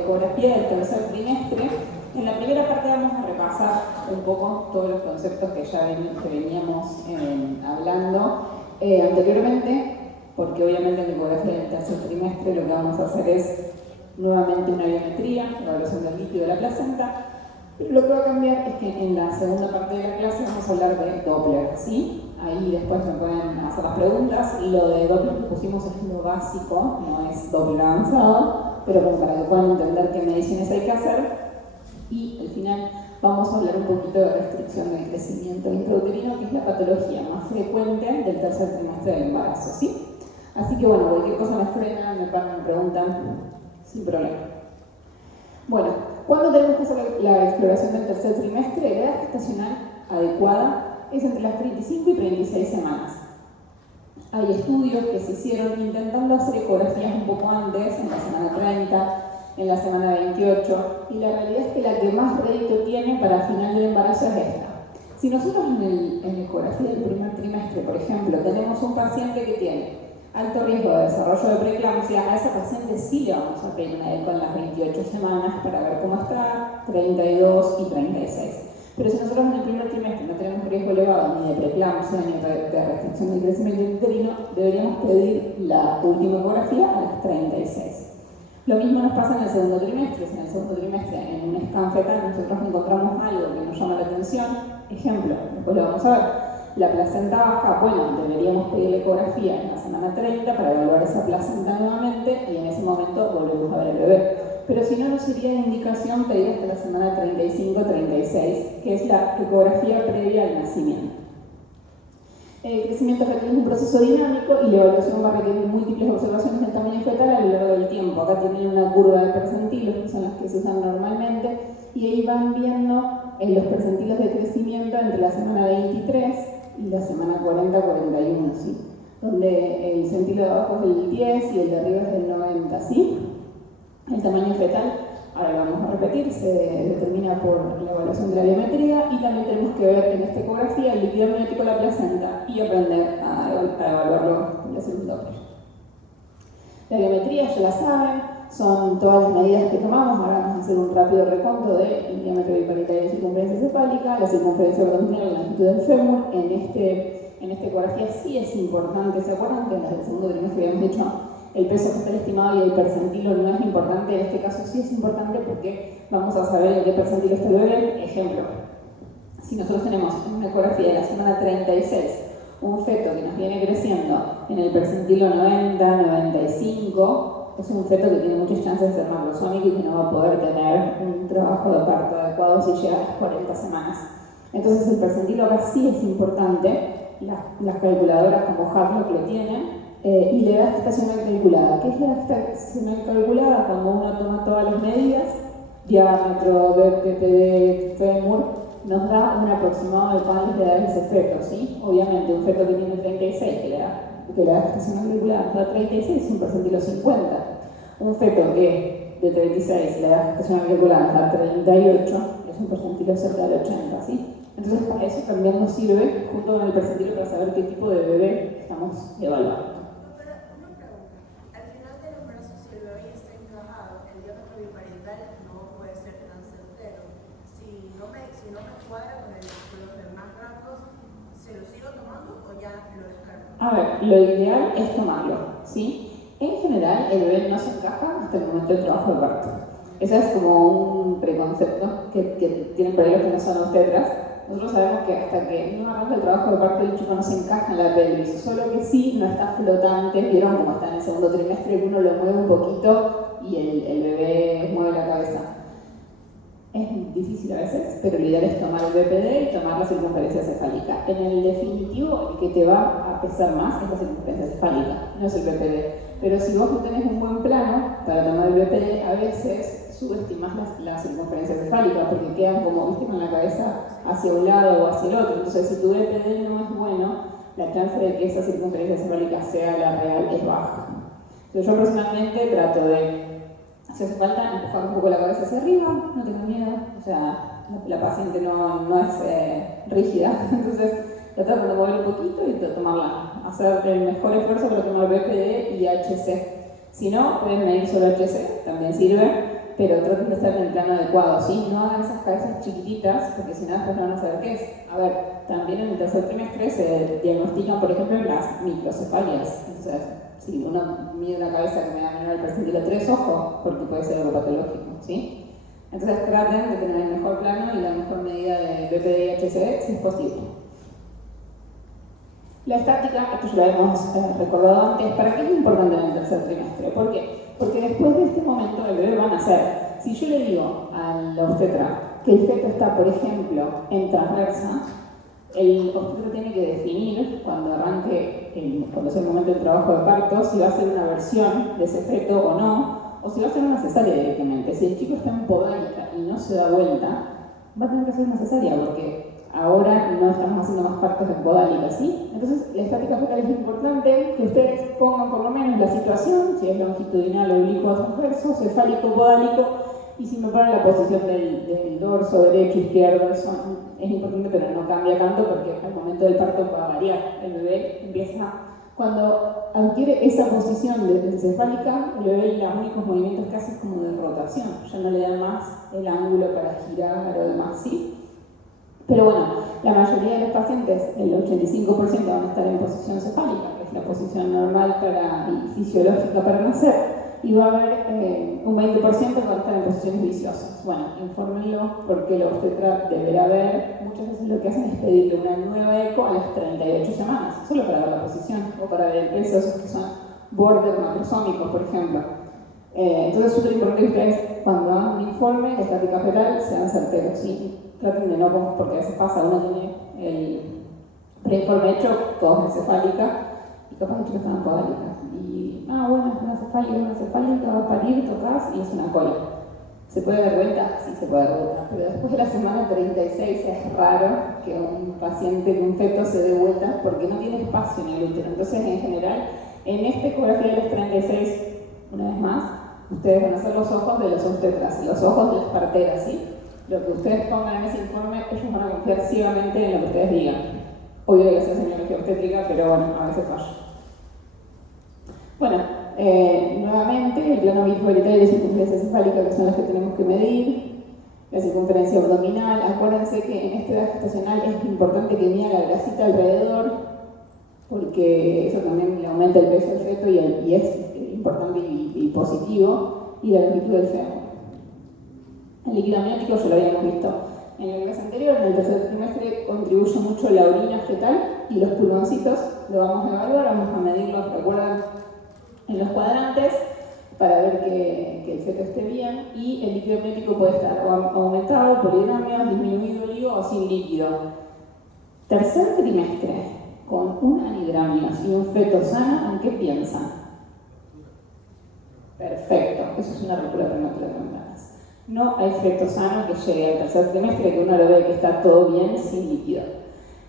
ecografía del tercer trimestre. En la primera parte vamos a repasar un poco todos los conceptos que ya veníamos hablando anteriormente, porque obviamente en la ecografía del tercer trimestre lo que vamos a hacer es nuevamente una biometría, la evaluación del líquido de la placenta, pero lo que va a cambiar es que en la segunda parte de la clase vamos a hablar de Doppler, ¿sí? Ahí después me pueden hacer las preguntas. Lo de Doppler que pusimos es lo básico, no es Doppler avanzado, pero como para que puedan entender qué mediciones hay que hacer. Y al final vamos a hablar un poquito de restricción del crecimiento intrauterino, que es la patología más frecuente del tercer trimestre del embarazo, ¿sí? Así que bueno, cualquier cosa me frenan, me paran, me preguntan, sin problema. Bueno, ¿cuándo tenemos que hacer la exploración del tercer trimestre? La edad gestacional adecuada es entre las 35 y 36 semanas. Hay estudios que se hicieron intentando hacer ecografías un poco antes, en la semana 30, en la semana 28, y la realidad es que la que más rédito tiene para final del embarazo es esta. Si nosotros en la ecografía del primer trimestre, por ejemplo, tenemos un paciente que tiene alto riesgo de desarrollo de preeclampsia, a esa paciente sí le vamos a pedir una eco en las 28 semanas para ver cómo está, 32 y 36. Pero si nosotros en el primer trimestre no tenemos riesgo elevado ni de preeclampsia ni de restricción del crecimiento uterino, deberíamos pedir la última ecografía a las 36. Lo mismo nos pasa en el segundo trimestre. Si en el segundo trimestre, en un scan fetal, nosotros encontramos algo que nos llama la atención, ejemplo, después lo vamos a ver, la placenta baja, bueno, deberíamos pedir la ecografía en la semana 30 para evaluar esa placenta nuevamente y en ese momento volvemos a ver el bebé. Pero si no, nos sería de indicación pedir hasta la semana 35-36, que es la ecografía previa al nacimiento. El crecimiento fetal es un proceso dinámico y la evaluación va a requerir múltiples observaciones del tamaño fetal a lo largo del tiempo. Acá tienen una curva de percentilos, que son las que se usan normalmente, y ahí van viendo los percentilos de crecimiento entre la semana 23 y la semana 40-41, ¿sí? Donde el centilo de abajo es del 10 y el de arriba es del 90, ¿sí? El tamaño fetal, ahora lo vamos a repetir, se determina por la evaluación de la biometría, y también tenemos que ver en esta ecografía el líquido amniótico de la placenta y aprender a evaluarlo en la segunda Doppler. La biometría ya la saben, son todas las medidas que tomamos. Ahora vamos a hacer un rápido recuento del diámetro biparitario de circunferencia cefálica, la circunferencia abdominal, la longitud del fémur. En esta ecografía sí es importante, ¿se acuerdan que en las del segundo trimestre habíamos dicho el peso fetal estimado y el percentilo no es importante? En este caso sí es importante porque vamos a saber en qué percentilo está el bebé. Ejemplo, si nosotros tenemos en una ecografía de la semana 36 un feto que nos viene creciendo en el percentilo 90-95, es un feto que tiene muchas chances de ser macrosómico y que no va a poder tener un trabajo de parto adecuado si llega a las 40 semanas. Entonces el percentilo acá sí es importante, las calculadoras como Harlock lo tienen. Y la edad gestacional calculada. ¿Qué es la edad gestacional calculada? Cuando uno toma todas las medidas, diámetro, BPD, fémur, nos da un aproximado de cuántas edades de ese feto, ¿sí? Obviamente un feto que tiene 36, que la edad gestacional calculada nos da 36, es un percentilo 50. Un feto que de 36, la edad gestacional calculada nos da 38, es un percentilo cerca del 80, ¿sí? Entonces para eso también nos sirve, junto con el percentilo, para saber qué tipo de bebé estamos evaluando. A ver, lo ideal es tomarlo, ¿sí? En general, el bebé no se encaja hasta el momento del trabajo de parto. Ese es como un preconcepto que tienen por ahí los que no son obstetras. Nosotros sabemos que hasta que no arranca el trabajo de parto, el chico no se encaja en la pelvis, solo que sí no está flotante. Vieron cómo está en el segundo trimestre, que uno lo mueve un poquito y el bebé mueve la cabeza. Es difícil a veces, pero lo ideal es tomar el BPD y tomar la circunferencia cefálica. En el definitivo, el que te va a pesar más es la circunferencia cefálica, no es el BPD. Pero si vos no tenés un buen plano para tomar el BPD, a veces subestimás la circunferencia cefálica porque quedan como, viste, con la cabeza hacia un lado o hacia el otro. Entonces, si tu BPD no es bueno, la chance de que esa circunferencia cefálica sea la real es baja. Entonces, yo personalmente trato de, si hace falta, empujar un poco la cabeza hacia arriba, no tengo miedo, o sea, la paciente no es rígida, entonces tratar de mover un poquito y tomarla, hacer el mejor esfuerzo para tomar BPD y HC. Si no, pueden medir solo HC, también sirve, pero traten de estar en el plano adecuado, ¿sí? No hagan esas cabezas chiquititas, porque si no después no van a saber qué es. A ver, también en el tercer trimestre se diagnostican, por ejemplo, las microcefalias. Entonces, si uno mide una cabeza que me da menor el percentil 3, ojo, porque puede ser algo patológico, ¿sí? Entonces traten de tener el mejor plano y la mejor medida de BPD-HCD si es posible. La estática, esto ya lo habíamos recordado antes, ¿para qué es importante en el tercer trimestre? ¿Por qué? Porque después de este momento el bebé va a nacer. Si yo le digo al obstetra que el feto está, por ejemplo, en transversa, el obstetra tiene que definir, cuando arranque, cuando sea el momento del trabajo de parto, si va a ser una versión de ese feto o no, o si va a ser una cesárea directamente. Si el chico está en podálica y no se da vuelta, va a tener que ser una cesárea, porque ahora no estamos haciendo más partos en podálica, ¿sí? Entonces, la estática fetal es importante que ustedes pongan por lo menos la situación, si es longitudinal, oblicuo, transverso, cefálico, podálico, y si me ponen la posición del dorso, derecho, izquierdo, eso es importante, pero no cambia tanto porque al momento del parto va a variar. El bebé empieza, cuando adquiere esa posición de cefálica, el bebé los únicos movimientos que hace es como de rotación, ya no le da más el ángulo para girar o demás, ¿sí? Pero bueno, la mayoría de los pacientes, el 85% van a estar en posición cefálica, que es la posición normal y fisiológica para nacer, y va a haber un 20% que van a estar en posiciones viciosas. Bueno, infórmenlo porque el obstetra deberá ver, muchas veces lo que hacen es pedirle una nueva eco a las 38 semanas, solo para ver la posición o para ver el peso, esos que son border macrosómicos, por ejemplo. Entonces es súper importante que ustedes, cuando hagan un informe de estática fetal, sean certeros, ¿sí? Traten de no, porque a veces pasa, uno tiene el preinforme hecho, todos en cefálica, y capaz el chico está en podálica. Y, bueno, es una cefálica, va a parir, tocas y es una cola. ¿Se puede dar vuelta? Sí, se puede dar vuelta, pero después de la semana 36 es raro que un paciente con feto se dé vuelta porque no tiene espacio en el útero. Entonces, en general, en esta ecografía de los 36, una vez más, ustedes van a hacer los ojos de los obstetras, los ojos de las parteras, ¿sí? Lo que ustedes pongan en ese informe, ellos van a confiar ciegamente en lo que ustedes digan. Obvio que se hace semiología obstétrica, pero bueno, a veces falla. Bueno, nuevamente, el plano bífero-ilital y circunferencia cefálica, que son las que tenemos que medir. La circunferencia abdominal. Acuérdense que en esta edad gestacional es importante que mida la grasita alrededor, porque eso también le aumenta el peso del feto y es importante y positivo. Y la longitud del fémur. El líquido amniótico ya lo habíamos visto en la clase anterior. En el tercer trimestre contribuye mucho la orina fetal y los pulmoncitos. Lo vamos a evaluar, vamos a medirlos, recuerdan, en los cuadrantes para ver que el feto esté bien. Y el líquido amniótico puede estar aumentado, polidramio, disminuido, oligo o sin líquido. Tercer trimestre, con un anidramio y un feto sano, ¿en qué piensan? Perfecto, eso es una ruptura prematura de membranas. No hay feto sano que llegue al tercer trimestre, que uno lo ve que está todo bien sin líquido.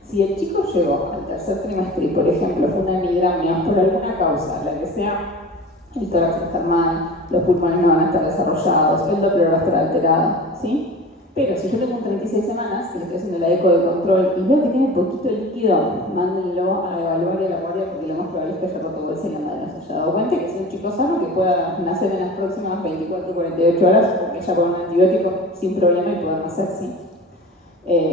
Si el chico llegó al tercer trimestre y, por ejemplo, fue una anidramia por alguna causa, la que sea, el tórax va a estar mal, los pulmones no van a estar desarrollados, el Doppler va a estar alterado, ¿sí? Pero si yo tengo 36 semanas y le estoy haciendo la eco de control y veo que tiene poquito líquido, mándenlo a evaluar y a la guardia porque lo más probable es que haya roto bolsa y la madre no se haya dado cuenta, que sea un chico sano que pueda nacer en las próximas 24-48 horas porque ya con un antibiótico sin problema y pueda nacer, ¿sí?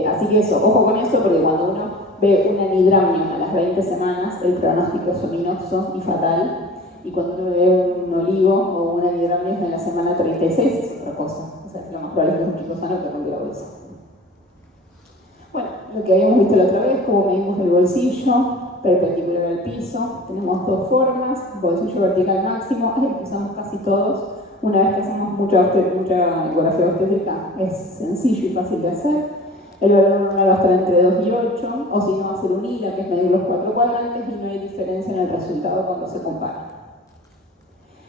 Así que eso, ojo con eso porque cuando uno ve un anidramio a las 20 semanas, el pronóstico es ominoso y fatal. Y cuando uno ve un oligo o una anidramia en la semana 36 es otra cosa. O sea, que lo más probable es que es un chico sano que rompió la bolsa. Bueno, lo que habíamos visto la otra vez, cómo medimos el bolsillo perpendicular al piso. Tenemos dos formas, bolsillo vertical máximo, es el que usamos casi todos. Una vez que hacemos mucha ecografía obstétrica es sencillo y fácil de hacer. El valor normal va a estar entre 2 y 8, o si no va a ser un ILA, que es medir los 4 cuadrantes, y no hay diferencia en el resultado cuando se compara.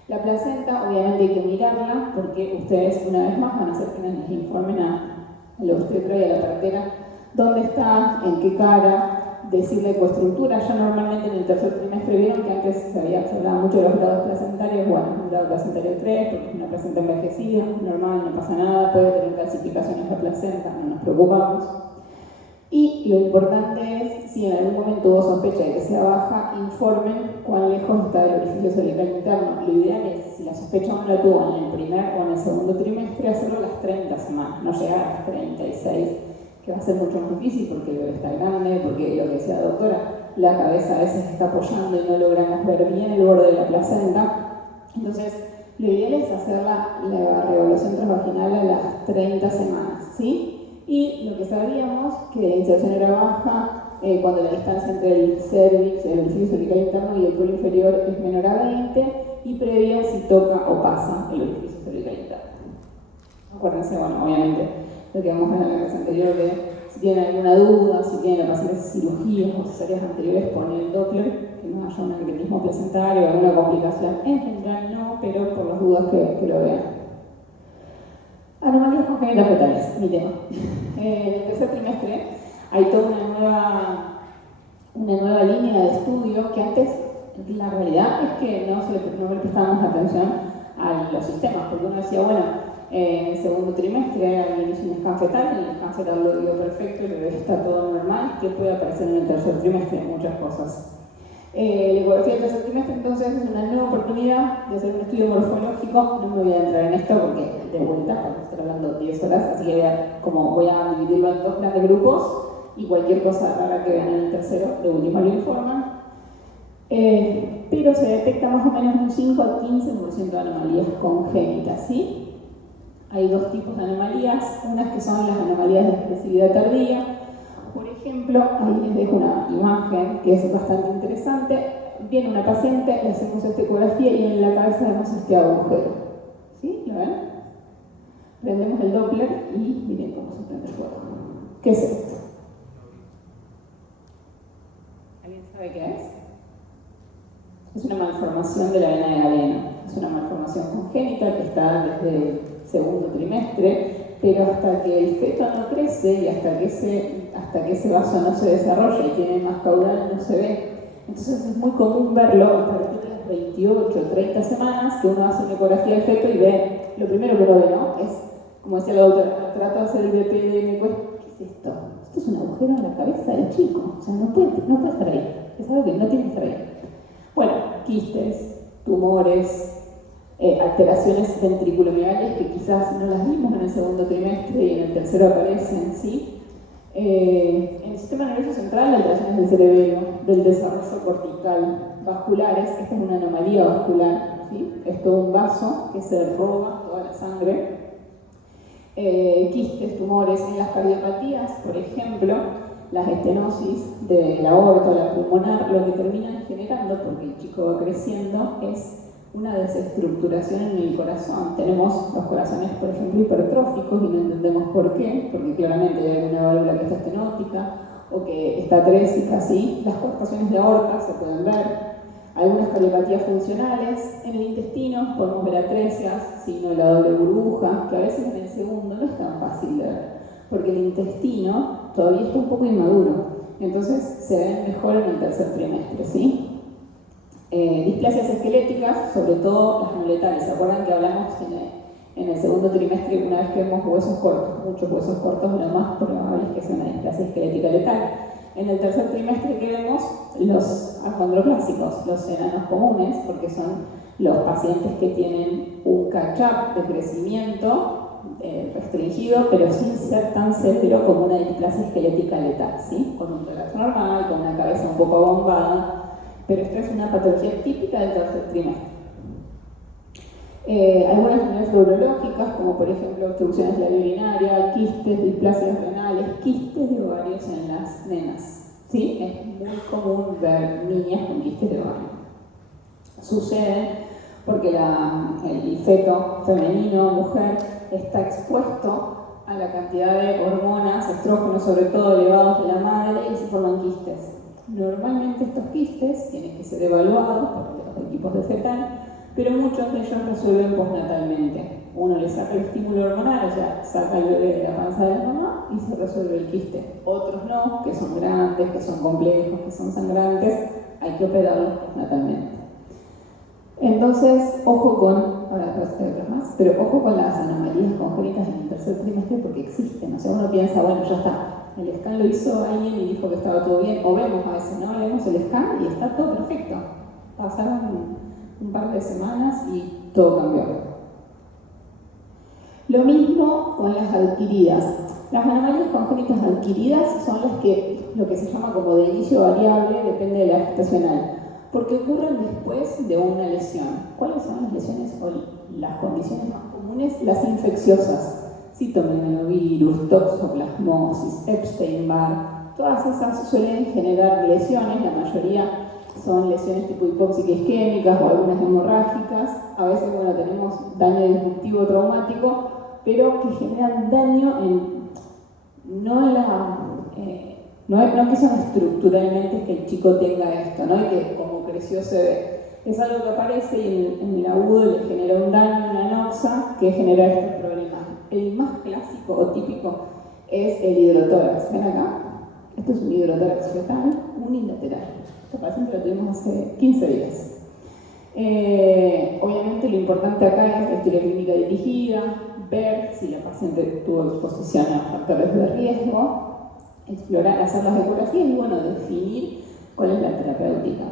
La placenta, obviamente hay que mirarla, porque ustedes una vez más van a hacer quienes les informen al obstetra y a la partera dónde está, en qué cara, decirle coestructura. Ya normalmente en el tercer trimestre vieron que antes se hablaba mucho de los grados placentarios. Bueno, un grado placentario 3, porque es una placenta envejecida, normal, no pasa nada, puede tener calcificaciones de placenta, no nos preocupamos. Y lo importante es, si en algún momento hubo sospecha de que sea baja, informen cuán lejos está del orificio cervical interno. Lo ideal es, si la sospecha no la tuvo en el primer o en el segundo trimestre, hacerlo a las 30 semanas, no llegar a las 36, que va a ser mucho más difícil porque el bebé está grande, porque lo que decía la doctora, la cabeza a veces está apoyando y no logramos ver bien el borde de la placenta. Entonces, lo ideal es hacer la reevaluación transvaginal a las 30 semanas, ¿sí? Y lo que sabíamos, que la inserción era baja cuando la distancia entre el cervix, el orificio cervical interno y el polo inferior es menor a 20 y previa si toca o pasa el orificio cervical interno. Acuérdense, bueno, obviamente, lo que vamos a ver en la clase anterior de si tienen alguna duda, si tienen la paciente cirugías o cesáreas anteriores, ponen el Doppler, que no haya un agretismo placentario o alguna complicación. En general no, pero por las dudas que lo vean. Anomalías congénitas fetales, mi tema. En el tercer trimestre hay toda una nueva línea de estudio que antes, la realidad es que no le prestábamos atención a los sistemas, porque uno decía, bueno, en el segundo trimestre hay inicio de un scan fetal, en el scan fetal lo dio perfecto, el bebé está todo normal, que puede aparecer en el tercer trimestre, muchas cosas. La ecografía del tercer trimestre entonces es una nueva oportunidad de hacer un estudio morfológico. No me voy a entrar en esto porque de vuelta vamos a estar hablando 10 horas, así que voy a dividirlo en dos grandes grupos y cualquier cosa rara que vean en el tercero, de última lo informan. Pero se detecta más o menos un 5 a 15% de anomalías congénitas, ¿sí? Hay dos tipos de anomalías, unas que son las anomalías de expresividad tardía. Por ejemplo, ahí les dejo una imagen que es bastante interesante. Viene una paciente, le hacemos esta ecografía y en la cabeza vemos este agujero. ¿Sí? ¿Lo ven? Prendemos el Doppler y miren cómo se prende el fuego. ¿Qué es esto? ¿Alguien sabe qué es? Es una malformación de la vena de Galeno. Es una malformación congénita que está desde el segundo trimestre, pero hasta que el feto no crece y hasta que ese vaso no se desarrolla y tiene más caudal, no se ve. Entonces es muy común verlo a partir de las 28 o 30 semanas que uno hace una ecografía del feto y ve, lo primero que uno ve, ¿no? Es, como decía la doctora, trato de hacer el BPDM, pues, ¿qué es esto? Esto es un agujero en la cabeza del chico, o sea, no puede estar ahí, es algo que no tiene que estar ahí. Bueno, quistes, tumores, alteraciones ventriculomegalia que quizás no las vimos en el segundo trimestre y en el tercero aparecen, ¿sí? En el sistema nervioso central, alteraciones del cerebelo, del desarrollo cortical, vasculares, esta es una anomalía vascular, ¿sí? Es todo un vaso que se roba toda la sangre. Quistes, tumores en las cardiopatías, por ejemplo, las estenosis de la aorta, la pulmonar, lo que terminan generando, porque el chico va creciendo, es una desestructuración en el corazón. Tenemos los corazones, por ejemplo, hipertróficos y no entendemos por qué, porque claramente hay alguna válvula que está estenótica o que está atrésica, ¿sí? Las coartaciones de aorta se pueden ver, algunas cardiopatías funcionales. En el intestino podemos ver atresias, sino la doble burbuja, que a veces en el segundo no es tan fácil de ver, porque el intestino todavía está un poco inmaduro, entonces se ven mejor en el tercer trimestre, ¿sí? Displasias esqueléticas, sobre todo las anuletales. ¿Se acuerdan que hablamos en el segundo trimestre, una vez que vemos huesos cortos, muchos huesos cortos, lo más probable es que sea una displasia esquelética letal? En el tercer trimestre que vemos los acondroclásicos, los enanos comunes, porque son los pacientes que tienen un catch-up de crecimiento restringido, pero sin ser tan severo como una displasia esquelética letal, ¿sí? Con un tórax normal, con una cabeza un poco abombada, pero esta es una patología típica del tercer trimestre. Algunas enfermedades urológicas, como por ejemplo obstrucciones de la vía urinaria, quistes, displasias renales, quistes de ovarios en las nenas, ¿sí? Es muy común ver niñas con quistes de ovario. Sucede porque el feto femenino, mujer, está expuesto a la cantidad de hormonas, estrógenos sobre todo elevados de la madre y se forman quistes. Normalmente estos quistes tienen que ser evaluados por los equipos de fetal, pero muchos de ellos resuelven postnatalmente. Uno le saca el estímulo hormonal, o sea, saca el bebé de la panza de la mamá y se resuelve el quiste. Otros no, que son grandes, que son complejos, que son sangrantes, hay que operarlos postnatalmente. Entonces, ojo con, ahora hay otras más, pero ojo con las anomalías congénitas en el tercer trimestre porque existen. O sea, uno piensa, bueno, ya está, El scan lo hizo alguien y dijo que estaba todo bien, o vemos a veces, ¿no? Vemos el scan y está todo perfecto. Pasaron un par de semanas y todo cambió. Lo mismo con las adquiridas. Las anomalias congénitas adquiridas son las que, lo que se llama como de inicio variable, depende de la gestacional, porque ocurren después de una lesión. ¿Cuáles son las lesiones o las condiciones más comunes? Las infecciosas. Citomegalovirus, toxoplasmosis, Epstein-Barr, todas esas suelen generar lesiones, la mayoría son lesiones tipo hipóxicas isquémicas o algunas hemorrágicas. A veces, bueno, tenemos daño disruptivo traumático, pero que generan daño no que son estructuralmente que el chico tenga esto, ¿no? Y que como creció se ve. Es algo que aparece y en el agudo le genera un daño, una noxa, que genera estos problemas. El más clásico o típico es el hidrotórax. ¿Ven acá? Esto es un hidrotórax fetal unilateral. Este paciente lo tuvimos hace 15 días. Obviamente lo importante acá es la historia clínica dirigida, ver si la paciente tuvo exposición a factores de riesgo, explorar, hacer las ecografías y bueno, definir cuál es la terapéutica.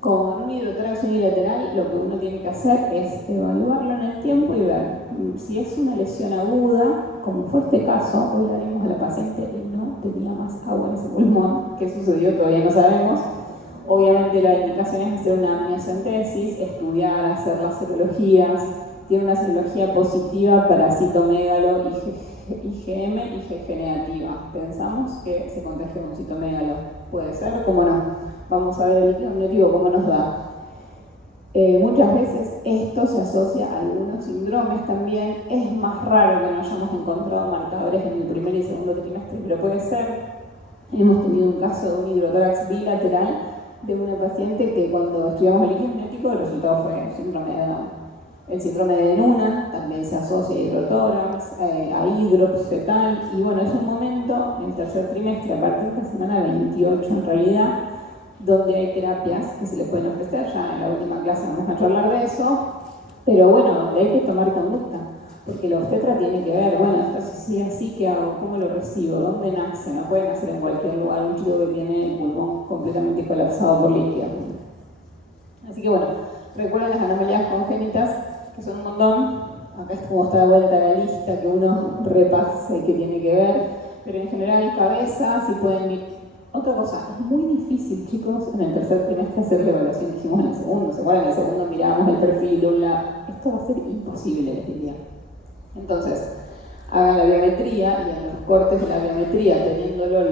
Con un hidrotórax unilateral lo que uno tiene que hacer es evaluarlo en el tiempo y ver si es una lesión aguda, como fue este caso. Hoy haremos a la paciente que no tenía más agua en ese pulmón. ¿Qué sucedió? Todavía no sabemos. Obviamente la indicación es hacer una amniocentesis, estudiar, hacer las serologías. Tiene una serología positiva para citomegalo, IgM y IgG negativa. Pensamos que se contagió un citomegalo. Puede ser, ¿cómo no? Vamos a ver el líquido amniótico cómo nos da. Muchas veces esto se asocia a algunos síndromes también. Es más raro que no hayamos encontrado marcadores en el primer y segundo trimestre, pero puede ser. Hemos tenido un caso de un hidrotórax bilateral de una paciente que cuando estudiamos el líquido amniótico el resultado fue el síndrome de Down. El síndrome de Noonan también se asocia a hidrotórax, a hidrops fetal, y bueno, es un momento, en el tercer trimestre, a partir de la semana 28 en realidad, donde hay terapias que se le pueden ofrecer. Ya en la última clase vamos a charlar de eso, pero bueno, hay que tomar conducta, porque la obstetra tiene que ver, bueno, esto es así, ¿qué hago? ¿Cómo lo recibo? ¿Dónde nace? No puede nacer en cualquier lugar un chico que tiene el pulmón completamente colapsado por líquido. Así que bueno, recuerden las anomalías congénitas, que son un montón. Acá es como está la vuelta a la lista que uno repase y que tiene que ver, pero en general cabeza, si pueden ir. Otra cosa, es muy difícil, chicos, en el tercer trimestre hacer la evaluación que hicimos en el segundo. ¿Se acuerdan? En el segundo mirábamos el perfil de un lab. Esto va a ser imposible, les diría. Entonces, hagan la biometría y en los cortes de la biometría, teniéndolo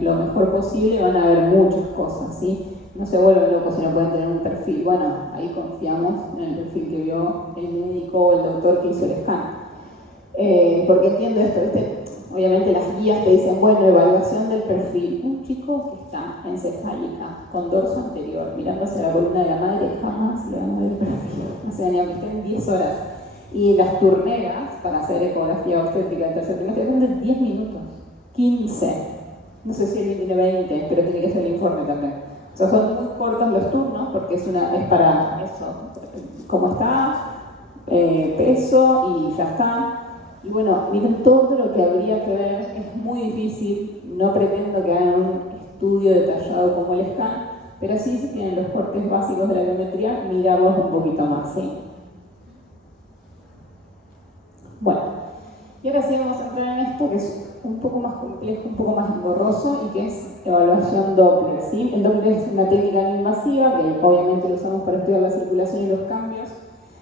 lo mejor posible, van a ver muchas cosas, ¿sí? No se vuelvan locos si no pueden tener un perfil. Bueno, ahí confiamos en el perfil que vio el médico o el doctor que hizo el scan. Porque entiendo esto, ¿viste? Obviamente las guías te dicen, bueno, evaluación del perfil. Un chico que está encefálica, con dorso anterior, mirando hacia la columna de la madre, jamás le van a ver el perfil. O sea, ni aunque estén 10 horas. Y las turneras para hacer ecografía obstétrica del tercer trimestre duran 10 minutos, 15. No sé si el tiene 20, pero tiene que ser el informe también. O sea, son muy cortos los turnos porque es para eso, cómo está, peso y ya está. Y bueno, miren todo lo que habría que ver, es muy difícil, no pretendo que hagan un estudio detallado como el scan, pero sí, si tienen los cortes básicos de la biometría, mirarlos un poquito más, ¿sí? Bueno, y ahora sí vamos a entrar en esto que es un poco más complejo, un poco más engorroso y que es evaluación Doppler, ¿sí? El Doppler es una técnica no invasiva que obviamente lo usamos para estudiar la circulación y los cambios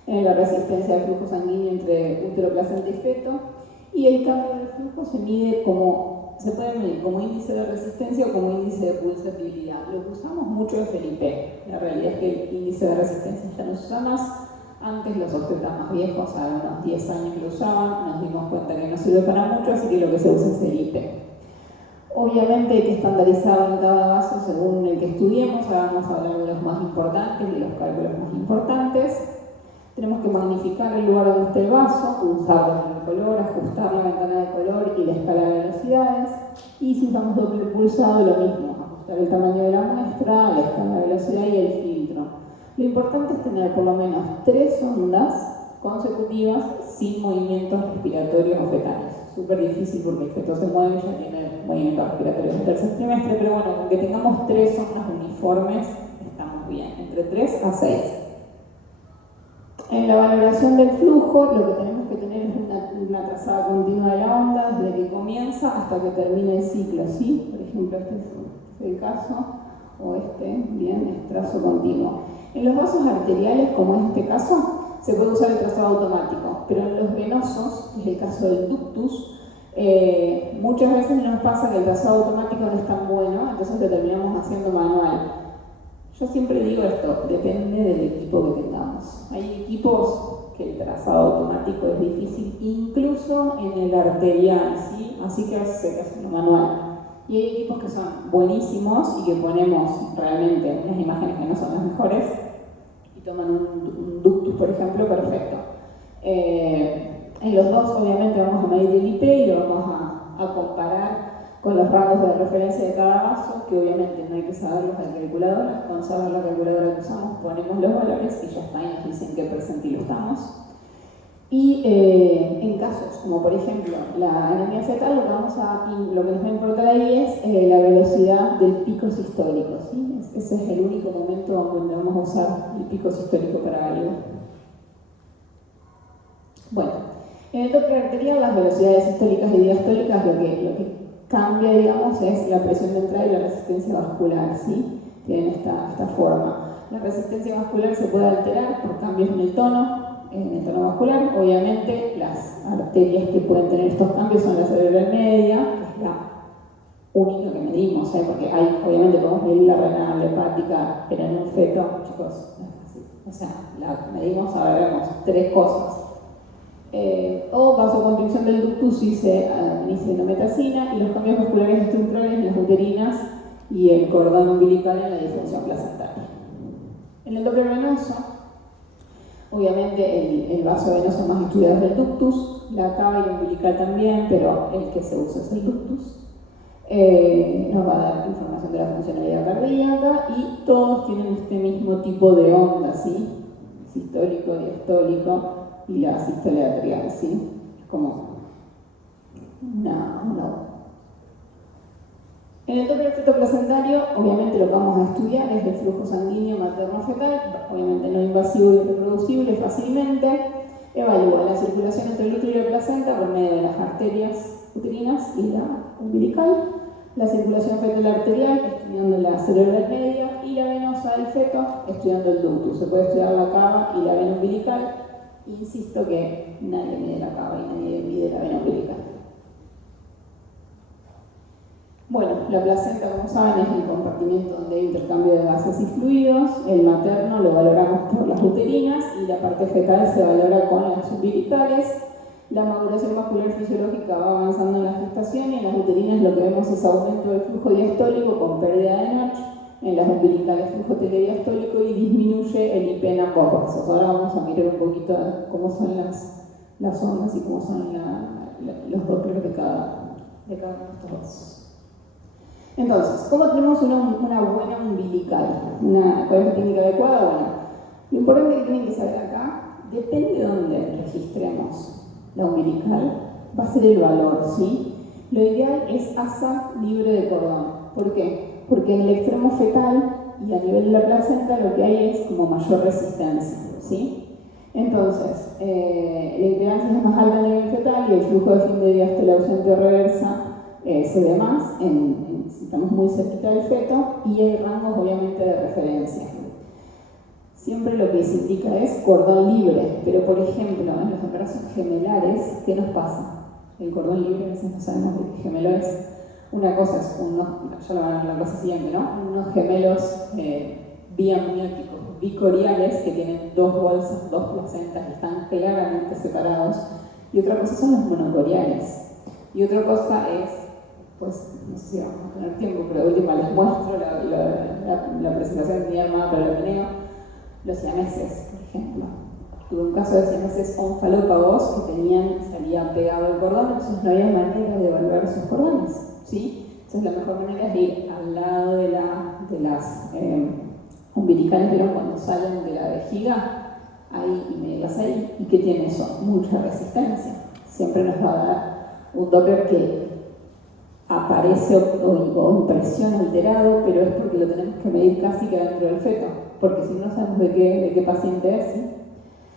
en la resistencia al flujo sanguíneo entre útero, placenta y feto, y el cambio del flujo se puede medir como índice de resistencia o como índice de pulsatividad. Lo que usamos mucho es el IP. La realidad es que el índice de resistencia ya no se usa más. Antes los obstetras más viejos, hace unos 10 años lo usaban, nos dimos cuenta que no sirve para mucho, así que lo que se usa es el IP. Obviamente hay que estandarizarlo en cada vaso según el que estudiemos. Ahora vamos a hablar de los más importantes, de los cálculos más importantes. Tenemos que magnificar el lugar donde está el vaso, usarlo en el color, ajustar la ventana de color y la escala de velocidades. Y si usamos doble pulsado, lo mismo, ajustar el tamaño de la muestra, la escala de velocidad y el filtro. Lo importante es tener por lo menos 3 ondas consecutivas sin movimientos respiratorios o fetales. Súper difícil porque el feto se mueve y ya tiene movimientos respiratorios en el tercer trimestre, pero bueno, con que tengamos 3 zonas uniformes, estamos bien, entre 3 a 6. En la valoración del flujo, lo que tenemos que tener es una trazada continua de la onda desde que comienza hasta que termine el ciclo, ¿sí? Por ejemplo, este es el caso, o bien, es trazo continuo. En los vasos arteriales, como es este caso, se puede usar el trazado automático, pero en los venosos, que es el caso del ductus, muchas veces nos pasa que el trazado automático no es tan bueno, entonces lo terminamos haciendo manual. Yo siempre digo esto, depende del equipo que tengamos. Hay equipos que el trazado automático es difícil, incluso en el arterial, ¿sí? Así que se hace lo manual. Y hay equipos que son buenísimos y que ponemos realmente unas imágenes que no son las mejores y toman un ductus, por ejemplo, perfecto. En los dos, obviamente, vamos a medir el IP y lo vamos a comparar con los rangos de referencia de cada vaso, que obviamente no hay que saberlos en la calculadora. Con saber la calculadora que usamos, ponemos los valores y ya está, y nos dicen qué percentil estamos. Y en casos como por ejemplo la anemia fetal, lo que nos va a importar ahí es la velocidad del pico sistólico, ¿sí? Ese es el único momento donde vamos a usar el pico sistólico para algo. Bueno, en el Doppler arterial las velocidades sistólicas y diastólicas lo que cambia, digamos, es la presión de entrada y la resistencia vascular, ¿sí? Tienen esta forma. La resistencia vascular se puede alterar por cambios en el tono vascular. Obviamente, las arterias que pueden tener estos cambios son la cerebral media, que es la única que medimos, porque obviamente podemos medir la renal, la hepática, pero en un feto, chicos, no es así. O sea, la medimos, ahora vemos 3 cosas. O vasoconstricción del ductus si se inicia indometacina, y los cambios vasculares estructurales en las uterinas y el cordón umbilical en la disfunción placentaria. En el Doppler venoso, obviamente el vaso venoso más estudiado es el ductus, la cava y el umbilical también, pero el que se usa es el ductus. Nos va a dar información de la funcionalidad cardíaca y todos tienen este mismo tipo de onda, ¿sí? Sistólico, diastólico y la sístole arterial, ¿sí? Como una En el Doppler feto-placentario, obviamente lo que vamos a estudiar es el flujo sanguíneo materno-fetal, obviamente no invasivo y reproducible fácilmente. Evalúa la circulación entre el útero y la placenta por medio de las arterias uterinas y la umbilical, la circulación fetal arterial, estudiando la cerebral media, y la venosa del feto, estudiando el ductus. Se puede estudiar la cava y la vena umbilical. Insisto que nadie mide la cava y nadie mide la vena umbilical. Bueno, la placenta, como saben, es el compartimiento donde hay intercambio de gases y fluidos. El materno lo valoramos por las uterinas y la parte fetal se valora con las umbilicales. La maduración vascular fisiológica va avanzando en la gestación y en las uterinas lo que vemos es aumento del flujo diastólico con pérdida de Notch, en las umbilicales flujo telediastólico y disminuye el IP en ambos vasos. Ahora vamos a mirar un poquito cómo son las ondas y cómo son los Doppler de cada uno de estos vasos. Entonces, ¿cómo tenemos una buena umbilical? ¿Cuál es la técnica adecuada? Bueno, lo importante que tienen que saber acá, depende de dónde registremos la umbilical, va a ser el valor, ¿sí? Lo ideal es asa libre de cordón. ¿Por qué? Porque en el extremo fetal y a nivel de la placenta lo que hay es como mayor resistencia, ¿sí? Entonces, la impedancia es más alta a nivel fetal y el flujo de fin de diástole ausente o reversa se ve más si estamos muy cerquita del feto, y hay rangos obviamente de referencia. Siempre lo que se indica es cordón libre, pero por ejemplo en los embarazos gemelares, ¿qué nos pasa? El cordón libre, a veces no sabemos de qué gemelo es. Una cosa es ya lo van a ver en la clase siguiente, ¿no? Unos gemelos biamnióticos bicoriales que tienen 2 bolsas, 2 placentas que están claramente separados, y otra cosa son los monocoriales. Y otra cosa es, pues no sé si vamos a tener tiempo, pero de última les muestro la presentación que tenía armada para el Ateneo. Los siameses, por ejemplo. Tuve un caso de siameses onfalópagos que salía pegado el cordón, entonces no había manera de evaluar esos cordones, ¿sí? Entonces la mejor manera es ir al lado de las umbilicales, ¿vieron? Cuando salen de la vejiga, ahí y medias ahí. ¿Y qué tiene eso? Mucha resistencia. Siempre nos va a dar un Doppler que aparece o impresión alterado, pero es porque lo tenemos que medir casi que dentro del feto, porque si no sabemos de qué paciente es, ¿sí?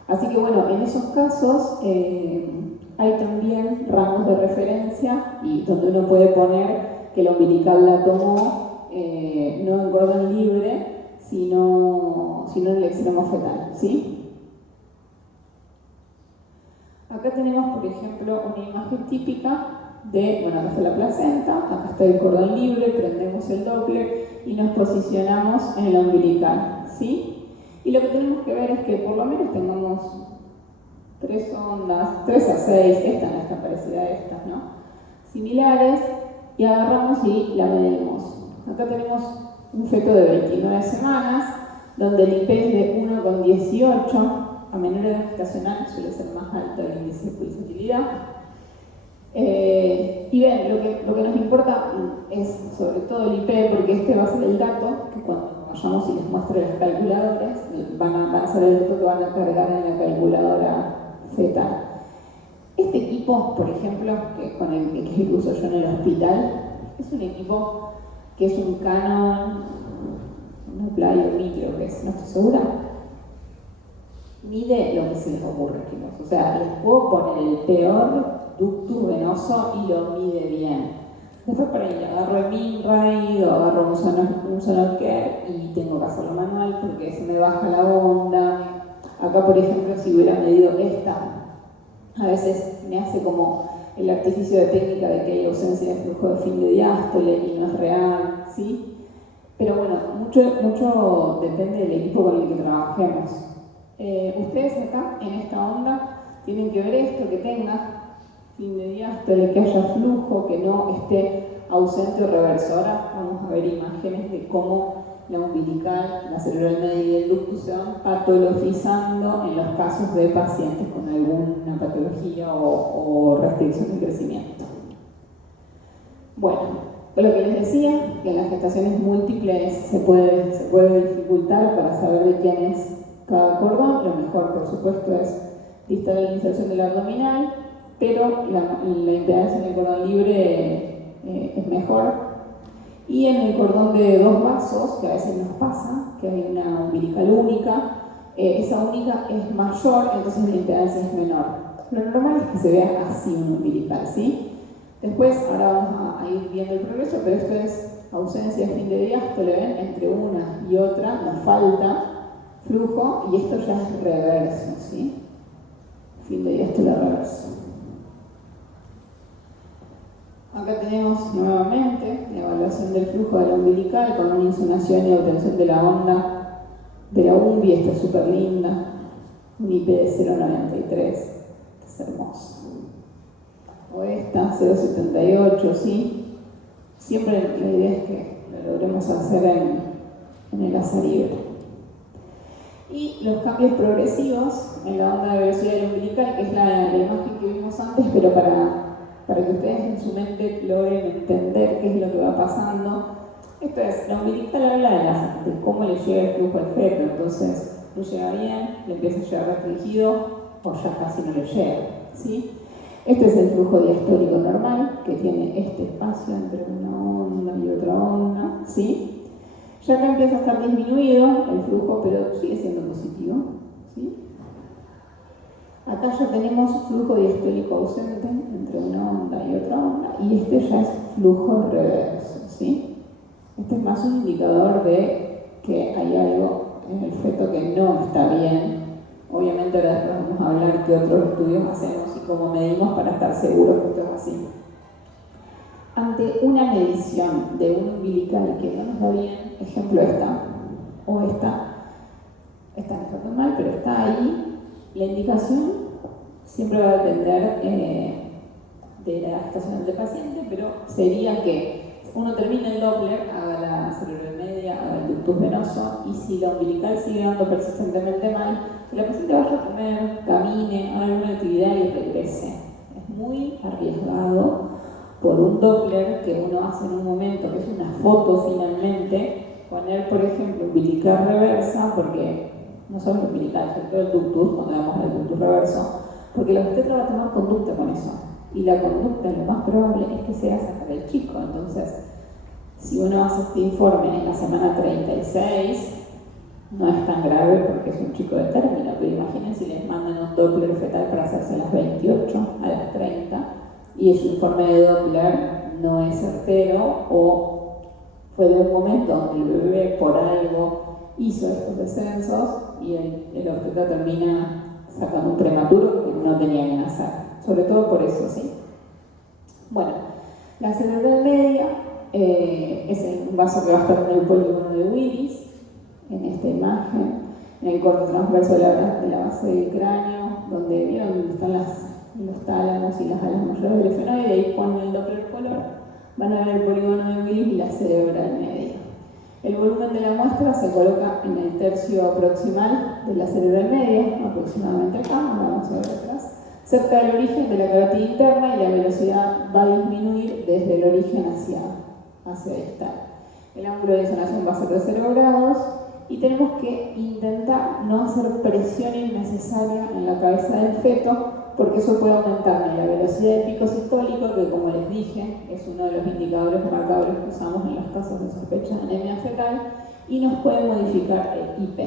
Así que bueno, en esos casos hay también rangos de referencia y donde uno puede poner que la umbilical la tomó no en cordón libre, sino en el extremo fetal, ¿sí? Acá tenemos, por ejemplo, una imagen típica de, bueno, acá está la placenta, acá está el cordón libre, prendemos el Doppler y nos posicionamos en la umbilical, ¿sí? Y lo que tenemos que ver es que por lo menos tengamos 3 ondas, 3 a 6, esta no está parecida a estas, ¿no? Similares, y agarramos y la medimos. Acá tenemos un feto de 29 semanas, donde el IP es de 1,18, a menor edad gestacional suele ser más alto el índice de pulsatilidad. Y ven, lo que nos importa es sobre todo el IP, porque este va a ser el dato que cuando vayamos y les muestre las calculadoras, van a ser el dato que van a cargar en la calculadora fetal. Este equipo, por ejemplo, con el que uso yo en el hospital, es un equipo que es un Canon, un Play o creo que es, no estoy segura. Mide lo que se les ocurre, chicos. O sea, les puedo poner el peor ductus venoso y lo mide bien. Después por ahí agarro el Minride o agarro un Sonocare y tengo que hacerlo manual porque se me baja la onda. Acá, por ejemplo, si hubiera medido esta, a veces me hace como el artificio de técnica de que hay ausencia de flujo de fin de diástole y no es real, ¿sí? Pero bueno, mucho depende del equipo con el que trabajemos. Ustedes acá, en esta onda, tienen que ver esto, que tenga fin de diástole, que haya flujo, que no esté ausente o reverso. Ahora vamos a ver imágenes de cómo la umbilical, la cerebral media y el ductus se van patologizando en los casos de pacientes con alguna patología o restricción de crecimiento. Bueno, lo que les decía, que en las gestaciones múltiples se puede dificultar para saber de quién es cada cordón. Lo mejor, por supuesto, es distal la inserción del abdominal, pero la impedancia en el cordón libre es mejor. Y en el cordón de 2 vasos, que a veces nos pasa, que hay una umbilical única, esa única es mayor, entonces la impedancia es menor. Lo normal es que se vea así un umbilical, ¿sí? Después, ahora vamos a ir viendo el progreso, pero esto es ausencia de fin de diástole, ¿ven? Entre una y otra nos falta flujo y esto ya es reverso, ¿sí? Fin de diástole reverso. Acá tenemos nuevamente la evaluación del flujo de la umbilical con una insonación y obtención de la onda de la umbi, esta es súper linda, un IP de 0,93, es hermoso. O esta, 0,78, ¿sí? Siempre la idea es que lo logremos hacer en el azaribre. Y los cambios progresivos en la onda de velocidad del umbilical, que es la imagen que vimos antes, pero para que ustedes en su mente logren entender qué es lo que va pasando. Esto es, la umbilical habla de cómo le llega el flujo al feto, entonces no llega bien, le empieza a llegar restringido o ya casi no le llega, ¿sí? Este es el flujo diastólico normal, que tiene este espacio entre una onda y otra onda, ¿sí? Ya acá empieza a estar disminuido el flujo, pero sigue siendo positivo, ¿sí? Acá ya tenemos flujo diastólico ausente entre una onda y otra onda, y este ya es flujo reverso, ¿sí? Este es más un indicador de que hay algo en el feto que no está bien. Obviamente ahora después vamos a hablar qué otros estudios hacemos y cómo medimos para estar seguros que esto es así. Ante una medición de un umbilical que no nos va bien, ejemplo esta, o esta no está normal, pero está ahí, la indicación siempre va a depender de la gestación del paciente, pero sería que uno termine el Doppler, haga la cerebral media, haga el ductus venoso, y si la umbilical sigue dando persistentemente mal, que la paciente vaya a comer, camine, haga alguna actividad y regrese. Es muy arriesgado por un Doppler que uno hace en un momento, que es una foto finalmente, poner, por ejemplo, umbilical reversa, porque no solo el umbilical, sobre todo el ductus, cuando vemos el ductus reverso, porque la obstetra va a tomar conducta con eso. Y la conducta, lo más probable es que sea sacar el chico. Entonces, si uno hace este informe en la semana 36, no es tan grave porque es un chico de término, pero imaginen si les mandan un Doppler fetal para hacerse a las 28, a las 30, y su informe de Doppler no es certero o fue de un momento donde el bebé por algo hizo estos descensos y el obstetra termina sacando un prematuro que no tenía que nacer, sobre todo por eso, ¿sí? Bueno, la cerebral media es un vaso que va a estar en el polígono de Willis, en esta imagen, en el corte transverso de la base del cráneo, donde vieron donde están los tálamos y las alas mayores del efenoide, y ahí ponen el Doppler color, van a ver el polígono de Willis y la cerebral media. El volumen de la muestra se coloca en el tercio proximal de la cerebral media, aproximadamente acá, vamos a ver atrás, cerca del origen de la carótida interna, y la velocidad va a disminuir desde el origen hacia distal. El ángulo de disonación va a ser de 0 grados y tenemos que intentar no hacer presión innecesaria en la cabeza del feto, porque eso puede aumentar la velocidad del pico sistólico, que como les dije es uno de los indicadores marcadores que usamos en los casos de sospecha de anemia fetal, y nos puede modificar el IP.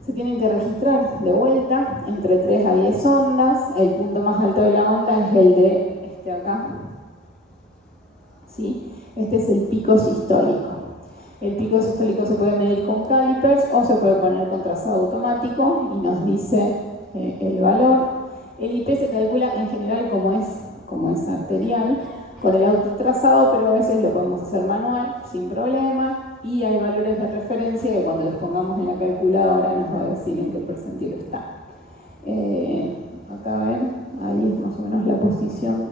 Se tienen que registrar de vuelta entre 3 a 10 ondas. El punto más alto de la onda es el de este acá, ¿sí? Este es el pico sistólico. El pico sistólico se puede medir con calipers o se puede poner con trazado automático y nos dice el valor. El IP se calcula en general como es arterial, con el autotrazado, pero a veces lo podemos hacer manual sin problema, y hay valores de referencia que cuando los pongamos en la calculadora nos va a decir en qué percentil está. Acá ven, ahí más o menos la posición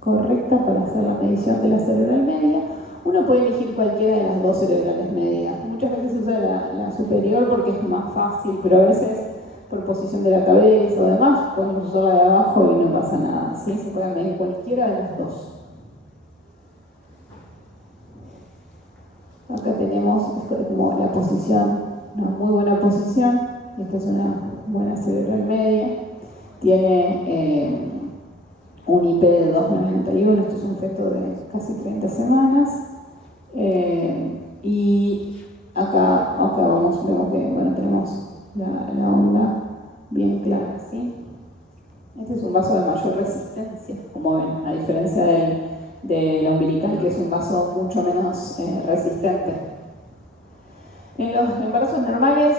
correcta para hacer la medición de la cerebral media. Uno puede elegir cualquiera de las dos cerebrales medias. Muchas veces se usa la superior porque es más fácil, pero a veces por posición de la cabeza o demás podemos usar la de abajo y no pasa nada, ¿sí? Se puede medir cualquiera de las dos. Acá tenemos como la posición, una muy buena posición. Esta es una buena cerebral media. Tiene un IP de 2,91, esto es un feto de casi 30 semanas. Y acá vemos que bueno, tenemos la onda bien clara, ¿sí? Este es un vaso de mayor resistencia, como ven, a diferencia del umbilical, que es un vaso mucho menos resistente. En los embarazos normales,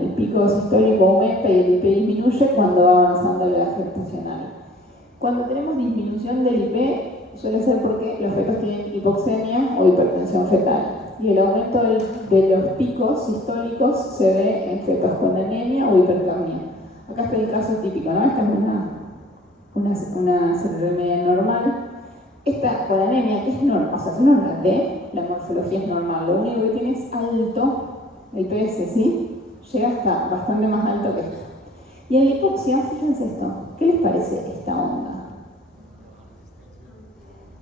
el pico sistólico aumenta y el IP disminuye cuando va avanzando la gestacional. Cuando tenemos disminución del IP, suele ser porque los fetos tienen hipoxemia o hipertensión fetal. Y el aumento de los picos sistólicos se ve en fetos con anemia o hipercapnia. Acá está el caso típico, ¿no? Esta es una cerebral media normal. Esta con anemia es normal, o sea, si uno la ve, la morfología es normal. Lo único que tiene es alto, el PS, ¿sí? Llega hasta bastante más alto que esto. Y en la hipoxia, fíjense esto, ¿qué les parece esta onda?